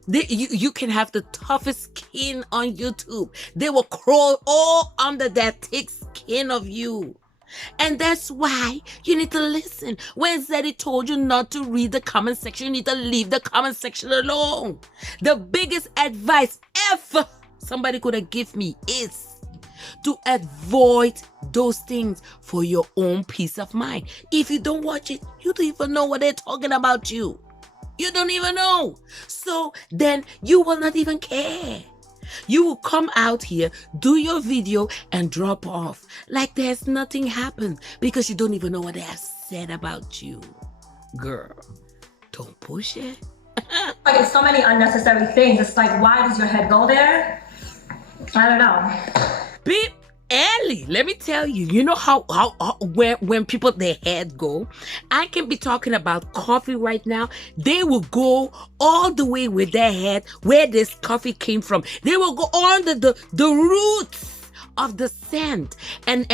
You can have the toughest skin on YouTube. They will crawl all under that thick skin of you. And that's why you need to listen. When Zeddy told you not to read the comment section, you need to leave the comment section alone. The biggest advice ever somebody could have given me is to avoid those things for your own peace of mind. If you don't watch it, you don't even know what they're talking about you. You don't even know. So then you will not even care. You will come out here, do your video, and drop off like there's nothing happened because you don't even know what they have said about you. Girl, don't push it. Like, it's so many unnecessary things. It's like, why does your head go there? I don't know. Beep. Ellie, let me tell you, you know how when people their head go, I can be talking about coffee right now. They will go all the way with their head where this coffee came from. They will go on the roots of the sand and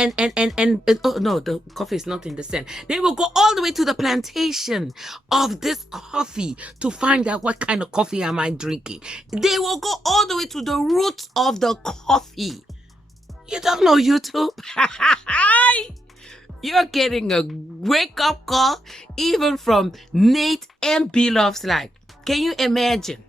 oh no, the coffee is not in the sand. They will go all the way to the plantation of this coffee to find out what kind of coffee am I drinking. They will go all the way to the roots of the coffee. You don't know YouTube? You're getting a wake-up call even from Nate and Belov's life. Can you imagine?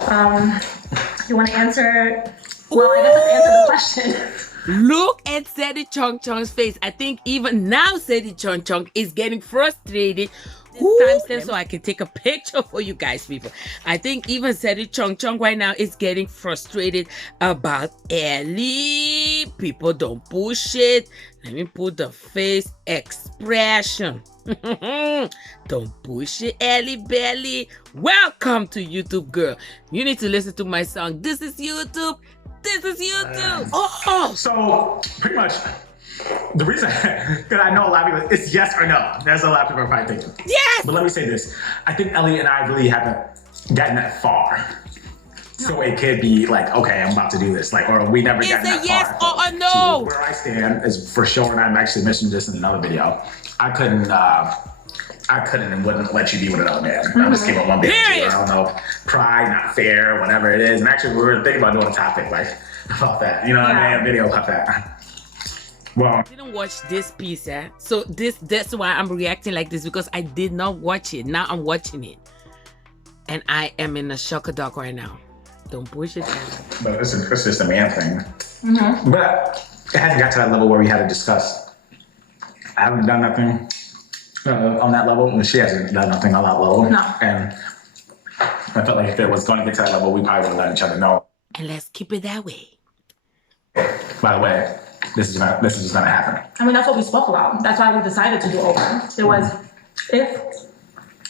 You want to answer? Well, I guess let's answer the question. Look at Sadie Chung Chung's face. I think even now Sadie Chung Chung is getting frustrated. Timestamp so I can take a picture for you guys, people. I think even Sadie Chung Chung right now is getting frustrated about Ellie. People, don't push it. Let me put the face expression. Don't push it, Ellie Belly. Welcome to YouTube, girl. You need to listen to my song. This is YouTube. This is YouTube. Oh, So pretty much the reason, because I know a lot of people, it's yes or no. There's a lot of people are probably thinking. yes. But let me say this. I think Ellie and I really haven't gotten that far. So it could be like, okay, I'm about to do this. Like, or we never It's gotten a that yes far. or a no. Where I stand is for sure, and I'm actually mentioning this in another video. I couldn't and wouldn't let you be with another man. I'm just keeping one bit. Period. I don't know, pride, not fair, whatever it is. And actually, we were thinking about doing a topic like about that. You know what I mean? A video about that. Well, I didn't watch this piece, so that's why I'm reacting like this, because I did not watch it. Now I'm watching it, and I am in a shock dog right now. Don't push it down. but it's just a man thing. But it hasn't got to that level where we had to discuss. I haven't done nothing on that level, and she hasn't done nothing on that level. No. And I felt like if it was going to get to that level, we probably would have let each other know. And let's keep it that way. By the way, this is just gonna happen. I mean, that's what we spoke about. That's why we decided to do open. It was, if,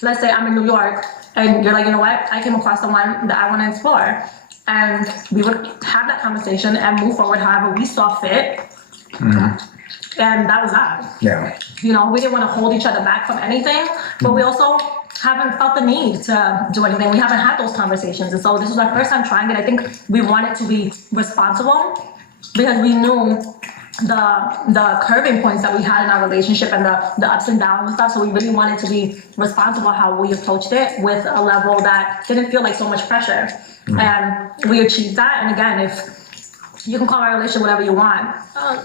let's say I'm in New York and you're like, you know what, I came across someone that I want to explore. And we would have that conversation and move forward however we saw fit. And that was that. Yeah. You know, we didn't want to hold each other back from anything, but we also haven't felt the need to do anything. We haven't had those conversations. And so this was our first time trying it. I think we wanted to be responsible because we knew the curving points that we had in our relationship and the ups and downs and stuff. So we really wanted to be responsible how we approached it with a level that didn't feel like so much pressure. And we achieved that. And again, if you can call our relationship whatever you want.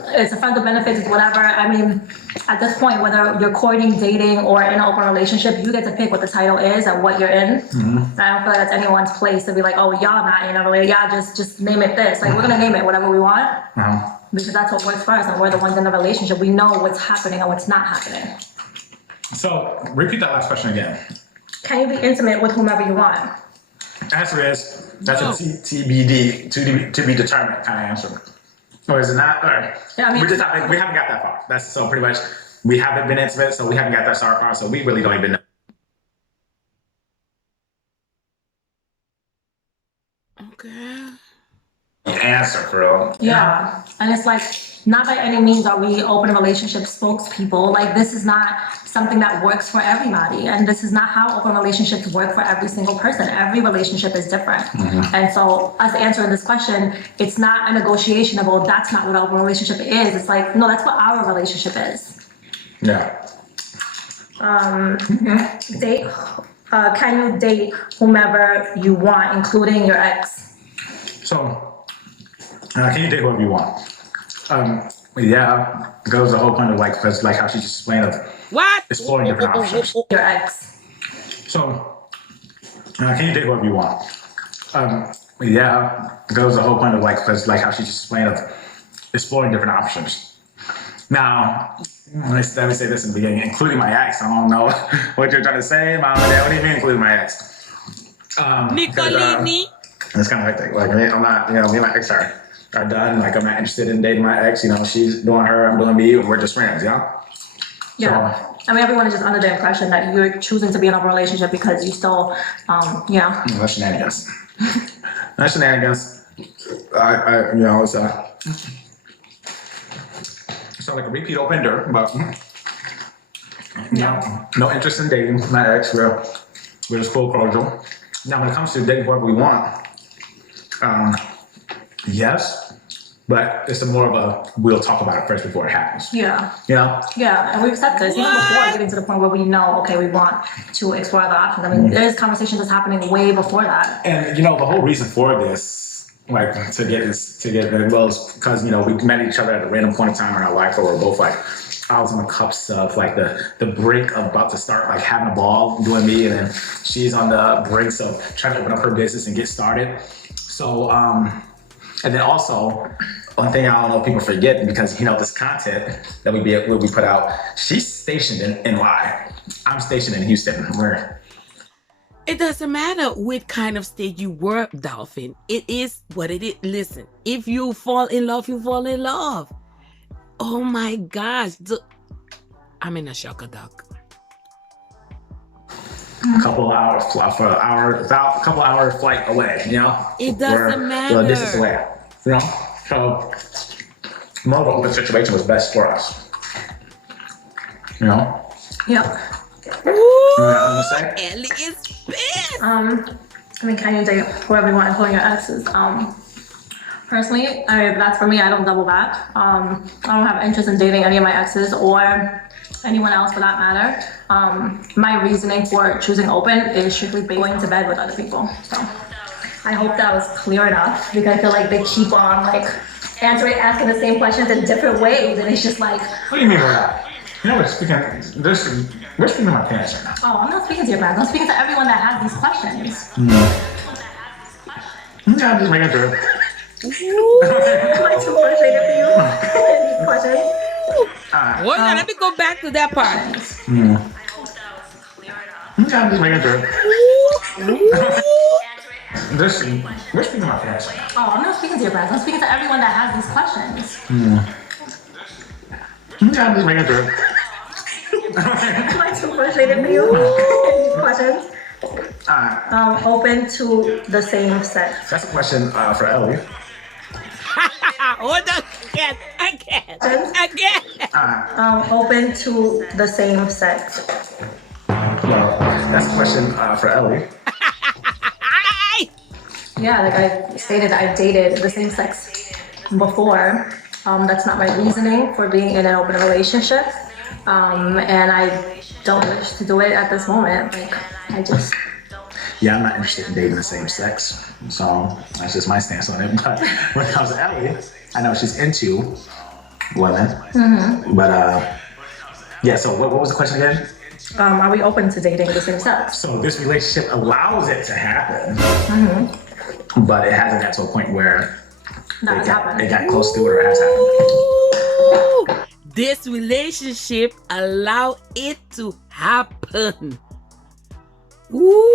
It's a friends with benefits, it's whatever. I mean, at this point, whether you're courting, dating, or in an open relationship, you get to pick what the title is and what you're in. I don't feel like that's anyone's place to be like, oh, y'all not in a relationship. Y'all just name it this. Like, we're gonna name it whatever we want because that's what works for us, and we're the ones in the relationship. We know what's happening and what's not happening. So repeat that last question again. Can you be intimate with whomever you want? Answer is that's a TBD, to be determined kind of answer. Or is it not? Or Yeah, I mean, we haven't got that far. That's so pretty much we haven't been intimate, so we haven't got that far. So we really don't even know. Okay. Answer for real. Yeah, and it's like, not by any means are we open relationship spokespeople. Like, this is not something that works for everybody, and this is not how open relationships work for every single person. Every relationship is different. And so us answering this question, it's not a negotiation of, oh, that's not what an open relationship is. It's like, no, that's what our relationship is. Yeah. Date, can you date whomever you want, including your ex? So can you date whoever you want? Yeah, goes the whole point of like, cause like how she just explained of What? exploring different options. Your ex. So can you date whoever you want? Yeah, goes the whole point of like, cause like how she just explained of exploring different options. Now, let me say this in the beginning, including my ex. I don't know what you're trying to say, Mom and Dad. What do you mean, including my ex? Nicolini? It's kind of hectic. Like, I'm not, me and my ex are done. Like, I'm not interested in dating my ex. She's doing her, I'm doing me, and we're just friends, yeah? Yeah. I mean, everyone is just under the impression that you're choosing to be in a relationship because you still, That's shenanigans. That's shenanigans. It's so like a repeat open door, but no interest in dating my ex. We're just full cordial. Now, when it comes to dating whoever we want, yes, but it's more of a we'll talk about it first before it happens. Yeah. You know? Yeah, and we accept this even before getting to the point where we know, okay, we want to explore other options. I mean, there's conversations that's happening way before that. And the whole reason for this, like to get well, is because we met each other at a random point in time in our life where we're both like I was on the cups of like the brink of about to start like having a ball doing me, and then she's on the brinks of trying to open up her business and get started. So and then also one thing I don't know if people forget, because this content that will be put out, she's stationed in NY. I'm stationed in Houston. It doesn't matter what kind of state you were, Dolphin. It is what it is. Listen, if you fall in love, you fall in love. Oh my gosh. I'm in a shocker duck. A couple hours flight away, It doesn't matter. The distance away, So more of what the situation was best for us. Yep. Ellie is pissed. Can you date whoever you want, including your exes? Personally, that's for me. I don't double back. I don't have interest in dating any of my exes or anyone else for that matter. My reasoning for choosing open is strictly going to bed with other people. So I hope that was clear enough, because I feel like they keep on asking the same questions in different ways, and it's just like. What do you mean by that? We're speaking to my parents right now. Oh, I'm not speaking to your parents. I'm speaking to everyone that has these questions. I'm just making sure. Am I too frustrated for you? Any questions? Hold on, let me go back to that part. I'm just making sure. We're speaking to my parents right now. Oh, I'm not speaking to your parents. I'm speaking to everyone that has these questions. I'm just making sure. Am I too frustrated for you? Any questions? Open to the same sex. That's a question for Ellie. Hold on, again. Open to the same sex. That's a question for Ellie. Yeah, like I stated, I've dated the same sex before. That's not my reasoning for being in an open relationship. And I don't wish to do it at this moment. Yeah, I'm not interested in dating the same sex. So that's just my stance on it. But when it comes to Ellie, I know she's into women. Mm-hmm. But yeah, so what was the question again? Are we open to dating the same sex? So this relationship allows it to happen. Mm-hmm. But it hasn't got to a point where it got close to it, or it has happened. This relationship allow it to happen. Ooh!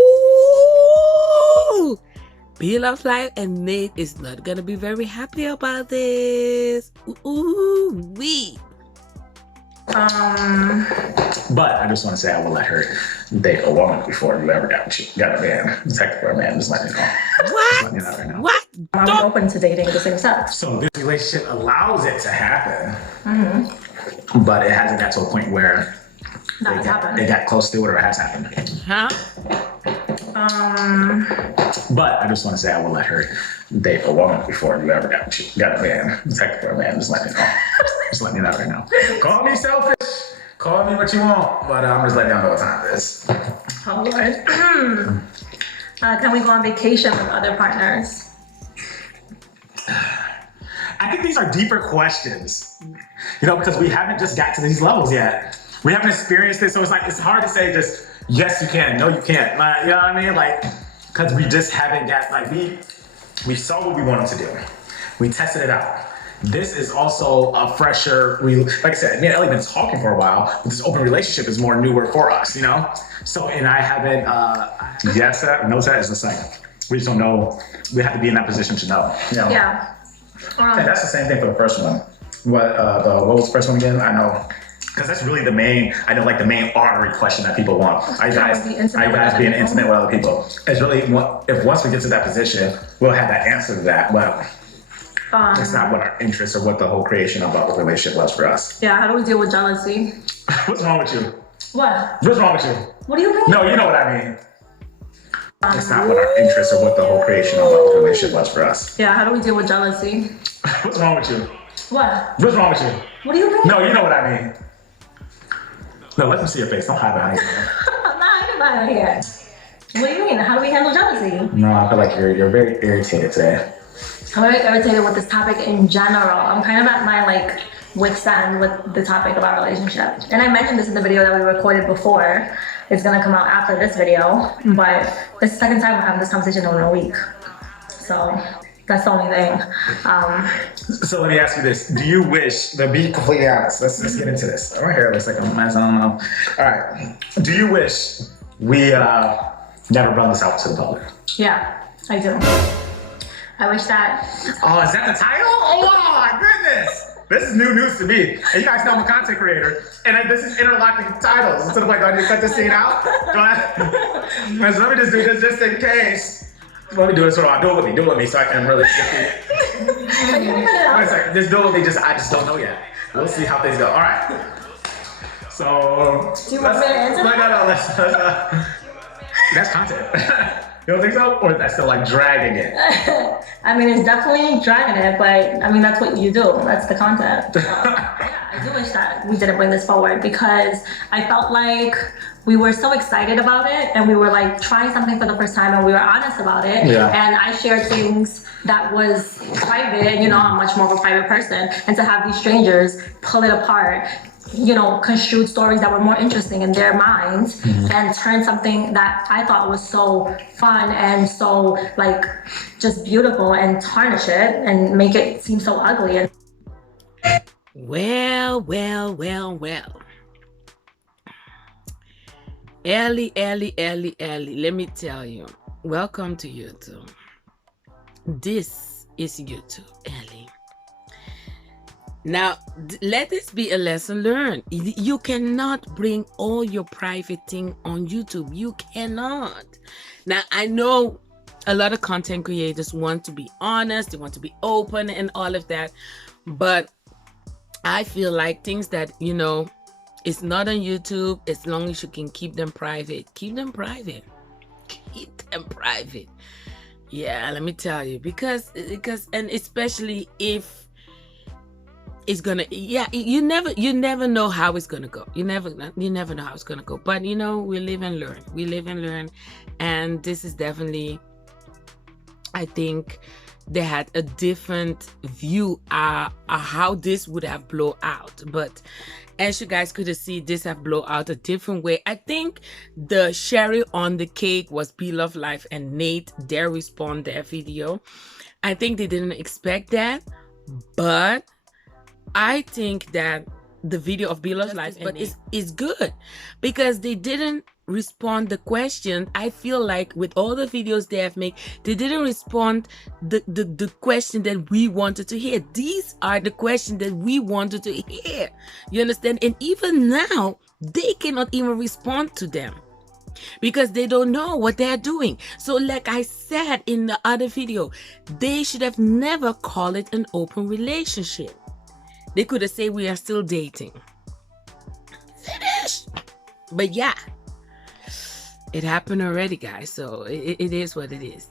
Bill of Life and Nate is not gonna be very happy about this. Ooh, wee. But I just want to say I will let her date a woman before you ever got a man. Technically, a man, just let me know. What? Let me know right now. What? Are we open to dating the same sex? So this relationship allows it to happen. Mm-hmm. But it hasn't got to a point where it got close to it, or it has happened. Huh? But I just want to say I will let her date a woman before you ever got a man. Technically, a man, just let me know. Just let me know right now. Call me selfish. Call me what you want. But I'm just letting y'all know what time it is. Oh, Lord. Can we go on vacation with other partners? I think these are deeper questions, because we haven't just got to these levels yet. We haven't experienced it, so it's hard to say just yes you can, no you can't. You know what I mean? Because we just haven't got we saw what we wanted to do. We tested it out. This is also a fresher. Like I said, me and Ellie been talking for a while, but this open relationship is more newer for us, So, and I haven't. Yes, that, no, that is the same. We just don't know. We have to be in that position to know. Yeah. And that's the same thing for the first one. What was the first one again? I know. Because that's really the main artery question that people want. Are you guys being intimate with other people? It's really, if once we get to that position, we'll have that answer to that. But it's not what our interests or what the whole creation of the relationship was for us. Yeah, how do we deal with jealousy? What's wrong with you? What? What's wrong with you? What do you mean? No, you know what I mean. It's not what our interests or what the whole creation of the relationship was for us. Yeah, how do we deal with jealousy? What's wrong with you? What? What's wrong with you? What do you mean? No, you know what I mean. No, let them see your face. Don't hide behind your I'm not hiding behind here. What do you mean? How do we handle jealousy? No, I feel like you're very irritated today. I'm very irritated with this topic in general. I'm kind of at my withstand with the topic of our relationship. And I mentioned this in the video that we recorded before. It's gonna come out after this video, but it's the second time we're having this conversation in a week. So that's the only thing. So let me ask you this. Do you wish, to be completely honest, let's get into this. Right here, looks like a mess, I don't know. All right. Do you wish we never brought this out to the public? Yeah, I do. I wish that. Oh, is that the title? Oh my goodness. This is new news to me. And you guys know I'm a content creator. And this is interlocking titles. Instead of like, do I need to cut this scene out? So let me just do this just in case. Let me do this for a while. Do it with me so I can really One second. Just do it with me. I just don't know yet. We'll see how things go. All right. So. Do you want me to answer? No. That's content. You don't think so? Or is that still like dragging it? I mean, it's definitely dragging it, but I mean, that's what you do. That's the content. So, yeah, I do wish that we didn't bring this forward because I felt like we were so excited about it and we were like trying something for the first time and we were honest about it. Yeah. And I shared things that was private, you know, I'm much more of a private person. And to have these strangers pull it apart, you know, construed stories that were more interesting in their minds and turn something that I thought was so fun and so like just beautiful and tarnish it and make it seem so ugly. And Well. Ellie, let me tell you. Welcome to YouTube. This is YouTube, Ellie. Now, let this be a lesson learned. You cannot bring all your private thing on YouTube. You cannot. Now, I know a lot of content creators want to be honest, they want to be open and all of that. But I feel like things that, you know, it's not on YouTube, as long as you can keep them private. Keep them private. Keep them private. Yeah, let me tell you. Because and especially if it's gonna, you never know how it's gonna go. You never know how it's gonna go. But you know, we live and learn. And this is definitely, I think they had a different view how this would have blown out. But as you guys could see, this have blown out a different way. I think the cherry on the cake was Be Love Life and Nate, their response, their video. I think they didn't expect that, but I think that the video of Be Love Life but is good because they didn't respond the question. I feel like with all the videos they have made, they didn't respond the question that we wanted to hear. These are the questions that we wanted to hear. You understand? And even now, they cannot even respond to them because they don't know what they're doing. So like I said in the other video, they should have never called it an open relationship. They could have said we are still dating. Finish. But yeah, it happened already, guys. So it is what it is.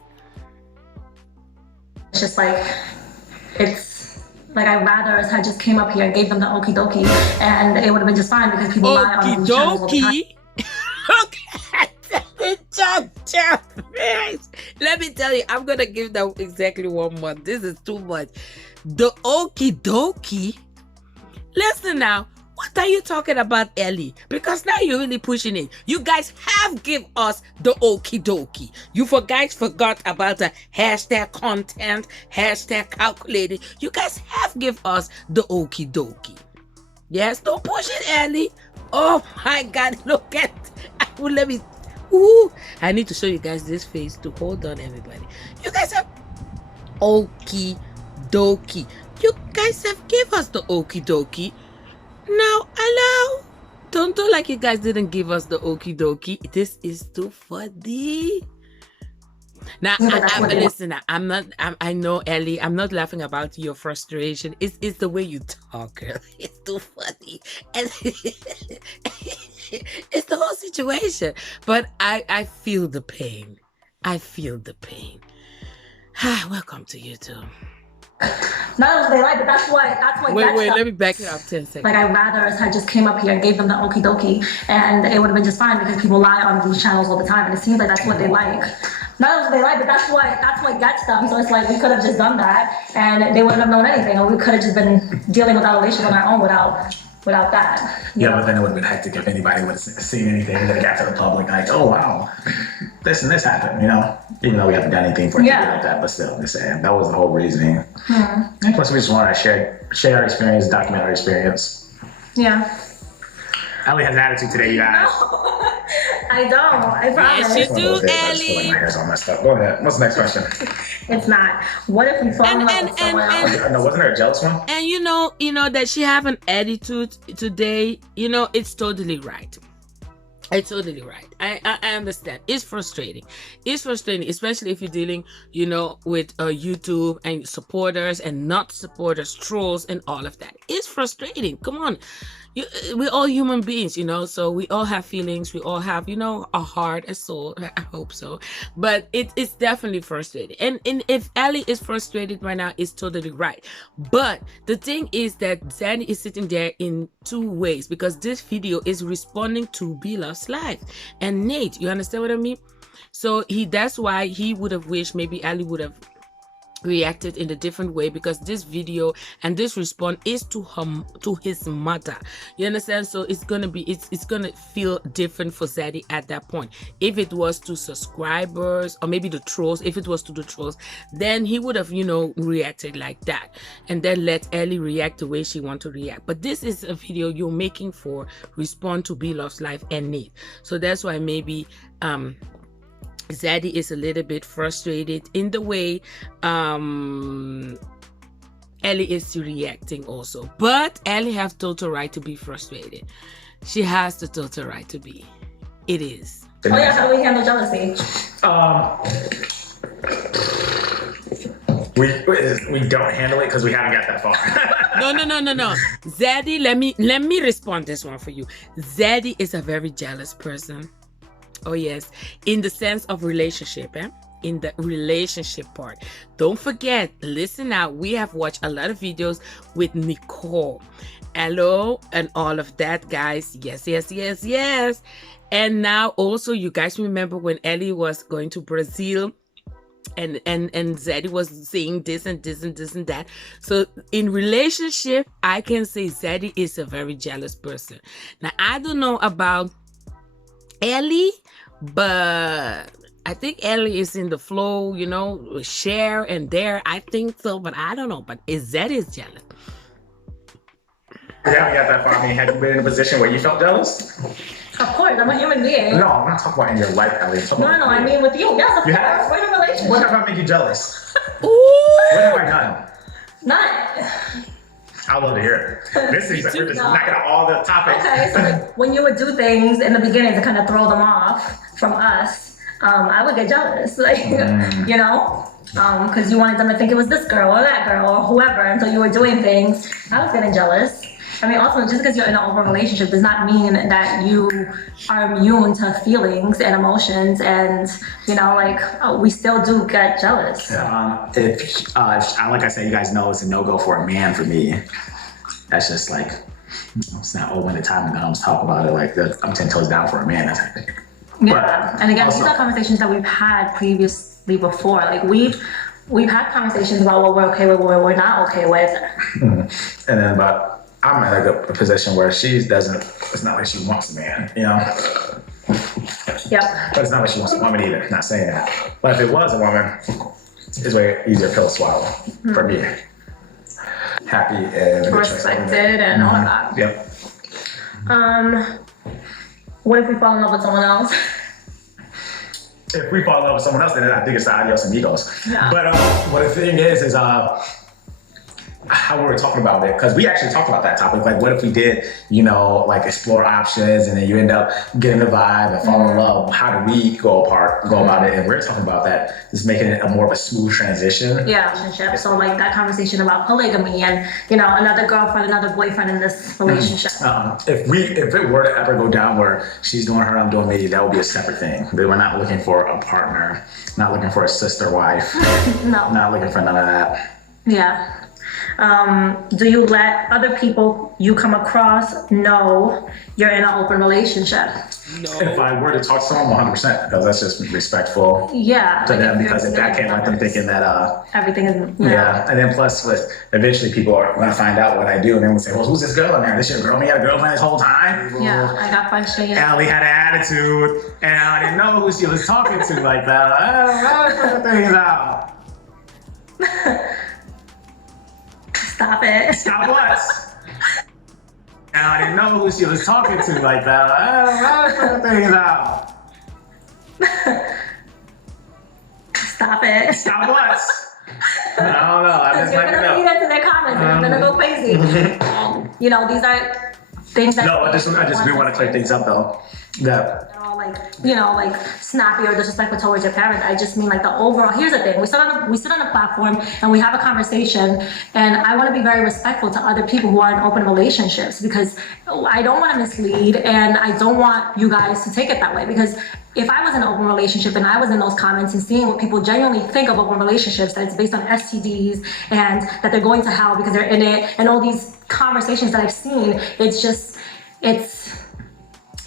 it's just like, it's like I'd rather us had just came up here and gave them the okie dokie and it would have been just fine because people lie on these channels all the time. Okay. Let me tell you, I'm gonna give them exactly 1 month. This is too much. The okie dokie. Listen now, what are you talking about, Ellie? Because now you're really pushing it. You guys have give us the okie dokie. You guys forgot about the hashtag content, hashtag calculated. You guys have give us the okie dokie. Yes, don't push it, Ellie. Oh my God, look at. Let me. Ooh, I need to show you guys this face too. Hold on, everybody. You guys have okie dokie. You guys have give us the okie dokie. Now, hello. Don't do like you guys didn't give us the okie dokie. This is too funny. Now, listen. I know, Ellie. I'm not laughing about your frustration. It's the way you talk, girl. It's too funny, and it's the whole situation. But I feel the pain. I feel the pain. Welcome to YouTube. Not only they like, but that's what. Wait, let me back it up 10 seconds. Like I'd rather us had just came up here and gave them the okie dokie and it would have been just fine because people lie on these channels all the time and it seems like that's what they like. Not only they lie, but that's what gets them. So it's like we could have just done that, and they wouldn't have known anything, or we could have just been dealing with our relationship on our own without that. Yeah, but then it would have been hectic if anybody would have seen anything and then it got to the public like, oh wow, this and this happened, you know? Even though we haven't done anything for it to be like that, but still, I'm just saying, that was the whole reasoning. And plus we just wanted to share our experience, document our experience. Yeah. Ellie has an attitude today, you guys. I don't. I promise. Yes, you do, I just feel like Ellie. my hair's all messed up. Go ahead. What's the next question? It's not. What if we fall in love with someone else? No, wasn't there a jealous one? And you know that she have an attitude today. You know, it's totally right. It's totally right. I understand. It's frustrating. It's frustrating, especially if you're dealing, with YouTube and supporters and not supporters, trolls and all of that. It's frustrating. Come on. We're all human beings, so we all have feelings. We all have, a heart, a soul. I hope so. But it's definitely frustrating. And if Ali is frustrated right now, it's totally right. But the thing is that Zaddy is sitting there in two ways, because this video is responding to Beloved's life and Nate. You understand what I mean? So that's why he would have wished maybe Ali would have reacted in a different way, because this video and this response is to his mother. You understand? So it's gonna feel different for Zaddy at that point. If it was to subscribers or maybe the trolls, if it was to the trolls, then he would have reacted like that, and then let Ellie react the way she want to react. But this is a video you're making for respond to Beloved's life and Nate. So that's why maybe Zaddy is a little bit frustrated in the way Ellie is reacting also. But Ellie has total right to be frustrated. She has the total right to be. It is. Oh yeah, how do we handle jealousy? We don't handle it because we haven't got that far. No. Zaddy, let me respond this one for you. Zaddy is a very jealous person. Oh yes, in the sense of relationship, in the relationship part. Don't forget, listen out, we have watched a lot of videos with Nicole, hello, and all of that, guys. Yes. And now also, you guys remember when Ellie was going to Brazil, and Zaddy was saying this and this and this and that. So in relationship, I can say Zaddy is a very jealous person. Now I don't know about Ellie, but I think Ellie is in the flow, share and there. I think so, but I don't know. But Zaddy is jealous. We haven't got that far. I mean, have you been in a position where you felt jealous? Of course, I'm a human being. No, I'm not talking about in your life, Ellie. No, I mean with you. Yes, of course. We're in a relationship. What have I made you jealous? Ooh. What have I done? Not. I love to hear it. This is we're just knocking out all the topics. Okay, so like when you would do things in the beginning to kind of throw them off from us, I would get jealous, because you wanted them to think it was this girl or that girl or whoever, and so you were doing things. I was getting jealous. I mean, also, just because you're in an open relationship does not mean that you are immune to feelings and emotions, and we still do get jealous. If like I said, you guys know it's a no-go for a man for me. That's just like, it's not when the time comes, talk about it like that. I'm 10 toes down for a man. That's like, yeah, and again, these are conversations that we've had previously before. Like we've had conversations about what we're okay with, what we're not okay with. And then, but I'm in like a position where it's not like she wants a man, Yep. But it's not like she wants a woman either, not saying that. But if it was a woman, it's way easier pill to swallow for me. Happy and respected and all of that. Yep. What if we fall in love with someone else? If we fall in love with someone else, then I think it's the adios amigos. Yeah. But what the thing is how we were talking about it, because we actually talked about that topic. Like, what if we did, like explore options, and then you end up getting the vibe and fall in love? How do we go about it? And we're talking about that, just making it a more of a smooth transition. Yeah, relationship. So like that conversation about polygamy and another girlfriend, another boyfriend in this relationship. If it were to ever go down where she's doing her, I'm doing me, that would be a separate thing. We're not looking for a partner, not looking for a sister wife, No, not looking for none of that. Yeah. Do you let other people you come across know you're in an open relationship? No. If I were to talk to someone, 100%, because that's just respectful Yeah. to like them, if because you're if that came, let them thinking that, everything is yeah. And then plus with, eventually people are going to find out what I do, and then we'll say, well, who's this girl in there? This your girl? You had a girlfriend this whole time? Yeah, I got frustrated. Allie had an attitude, and I didn't know who she was talking to like that. I don't know, things out. Stop it. Stop what? And I didn't know who she was talking to like that. I don't know, things out. Stop it. Stop what? I don't know. I just You're like to gonna know. feed into their comments. They're gonna go crazy. And, you know, these are things that. No, I just do want to clear things up though. That They're all like, you know, like snappy or disrespectful towards your parents. I just mean like the overall. Here's the thing: we sit on a platform and we have a conversation, and I want to be very respectful to other people who are in open relationships because I don't want to mislead, and I don't want you guys to take it that way because. If I was in an open relationship and I was in those comments and seeing what people genuinely think of open relationships, that it's based on STDs and that they're going to hell because they're in it, and all these conversations that I've seen, it's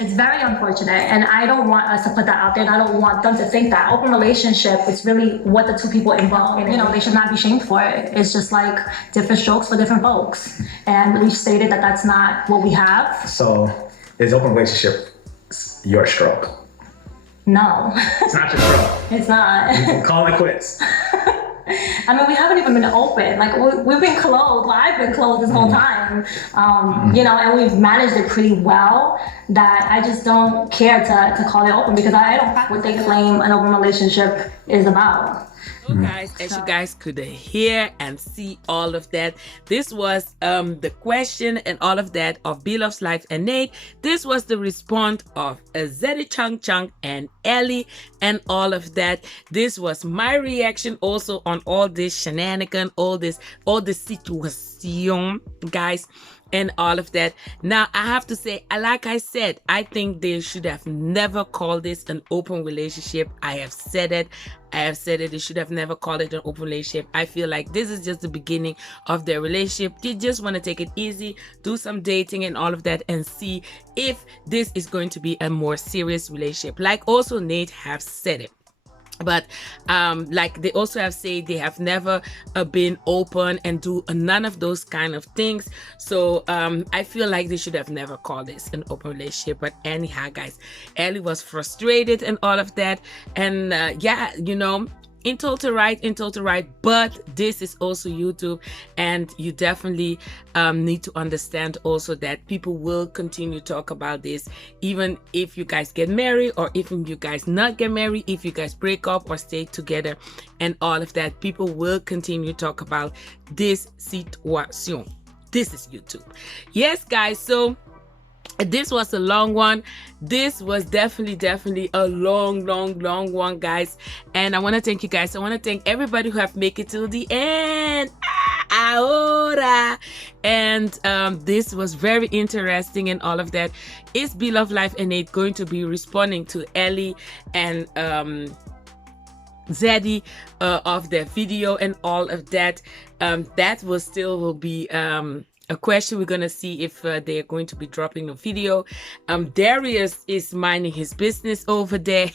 very unfortunate, and I don't want us to put that out there, and I don't want them to think that open relationship is really what the two people involved in. You know, they should not be shamed for it. It's just like different strokes for different folks, and we've stated that that's not what we have. so is open relationship your stroke? No, It's not your stroke. it's not. Call it quits. I mean, we haven't even been open. Like we've been closed. Well, I've been closed this whole time. You know, and we've managed it pretty well. That I just don't care to call it open because I don't know what they claim an open relationship is about. So guys, as you guys could hear and see all of that, this was the question and all of that of Belove's Life and Nate. This was the response of Zeddy Chung Chung and Ellie and all of that. This was my reaction also on all this shenanigan, all this situation, guys, and all of that. Now I have to say, like I said, I think they should have never called this an open relationship. I have said it. They should have never called it an open relationship. I feel like this is just the beginning of their relationship. They just want to take it easy, do some dating and all of that, and see if this is going to be a more serious relationship. Like also Nate have said it. But like they also have said they have never been open and do none of those kind of things. So I feel like they should have never called this an open relationship. But anyhow, guys, Ellie was frustrated and all of that. And yeah, you know, in total right, but this is also YouTube, and you definitely need to understand also that people will continue to talk about this even if you guys get married, or even you guys not get married, if you guys break up or stay together and all of that. People will continue to talk about this situation. This is YouTube. Yes, guys, so this was a long one. This was definitely a long one, guys, and I want to thank you guys. I want to thank everybody who have made it to the end. Ahora. And this was very interesting and all of that. Is Beloved Life and Nate going to be responding to Ellie and Zeddy of their video and all of that? That will be a question. We're gonna see if they're going to be dropping a video. Darius is minding his business over there.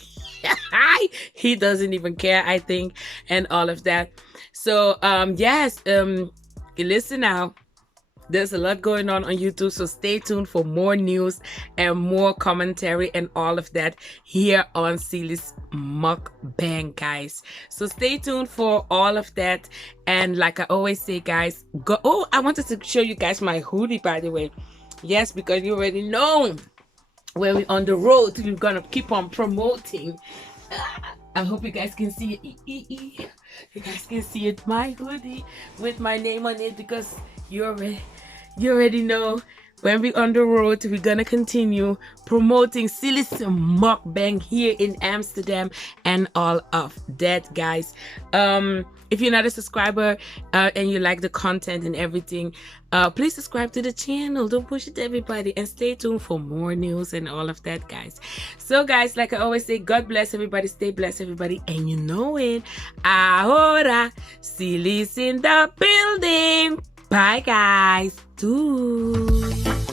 He doesn't even care, I think, and all of that. So yes, listen now. There's a lot going on YouTube, so stay tuned for more news and more commentary and all of that here on Sylismukbang, guys. So stay tuned for all of that. And like I always say, guys, go. Oh, I wanted to show you guys my hoodie, by the way. Yes, because you already know when we're on the road, we're gonna keep on promoting. I hope you guys can see it. You guys can see it, my hoodie with my name on it, because you already know when we're on the road, we're gonna continue promoting Sylismukbang here in Amsterdam and all of that, guys. If you're not a subscriber and you like the content and everything, please subscribe to the channel. Don't push it to everybody, and stay tuned for more news and all of that, guys. So guys, like I always say, God bless everybody, stay blessed everybody, and you know it. Ahora, Sylis in the building. Bye, guys. Doo.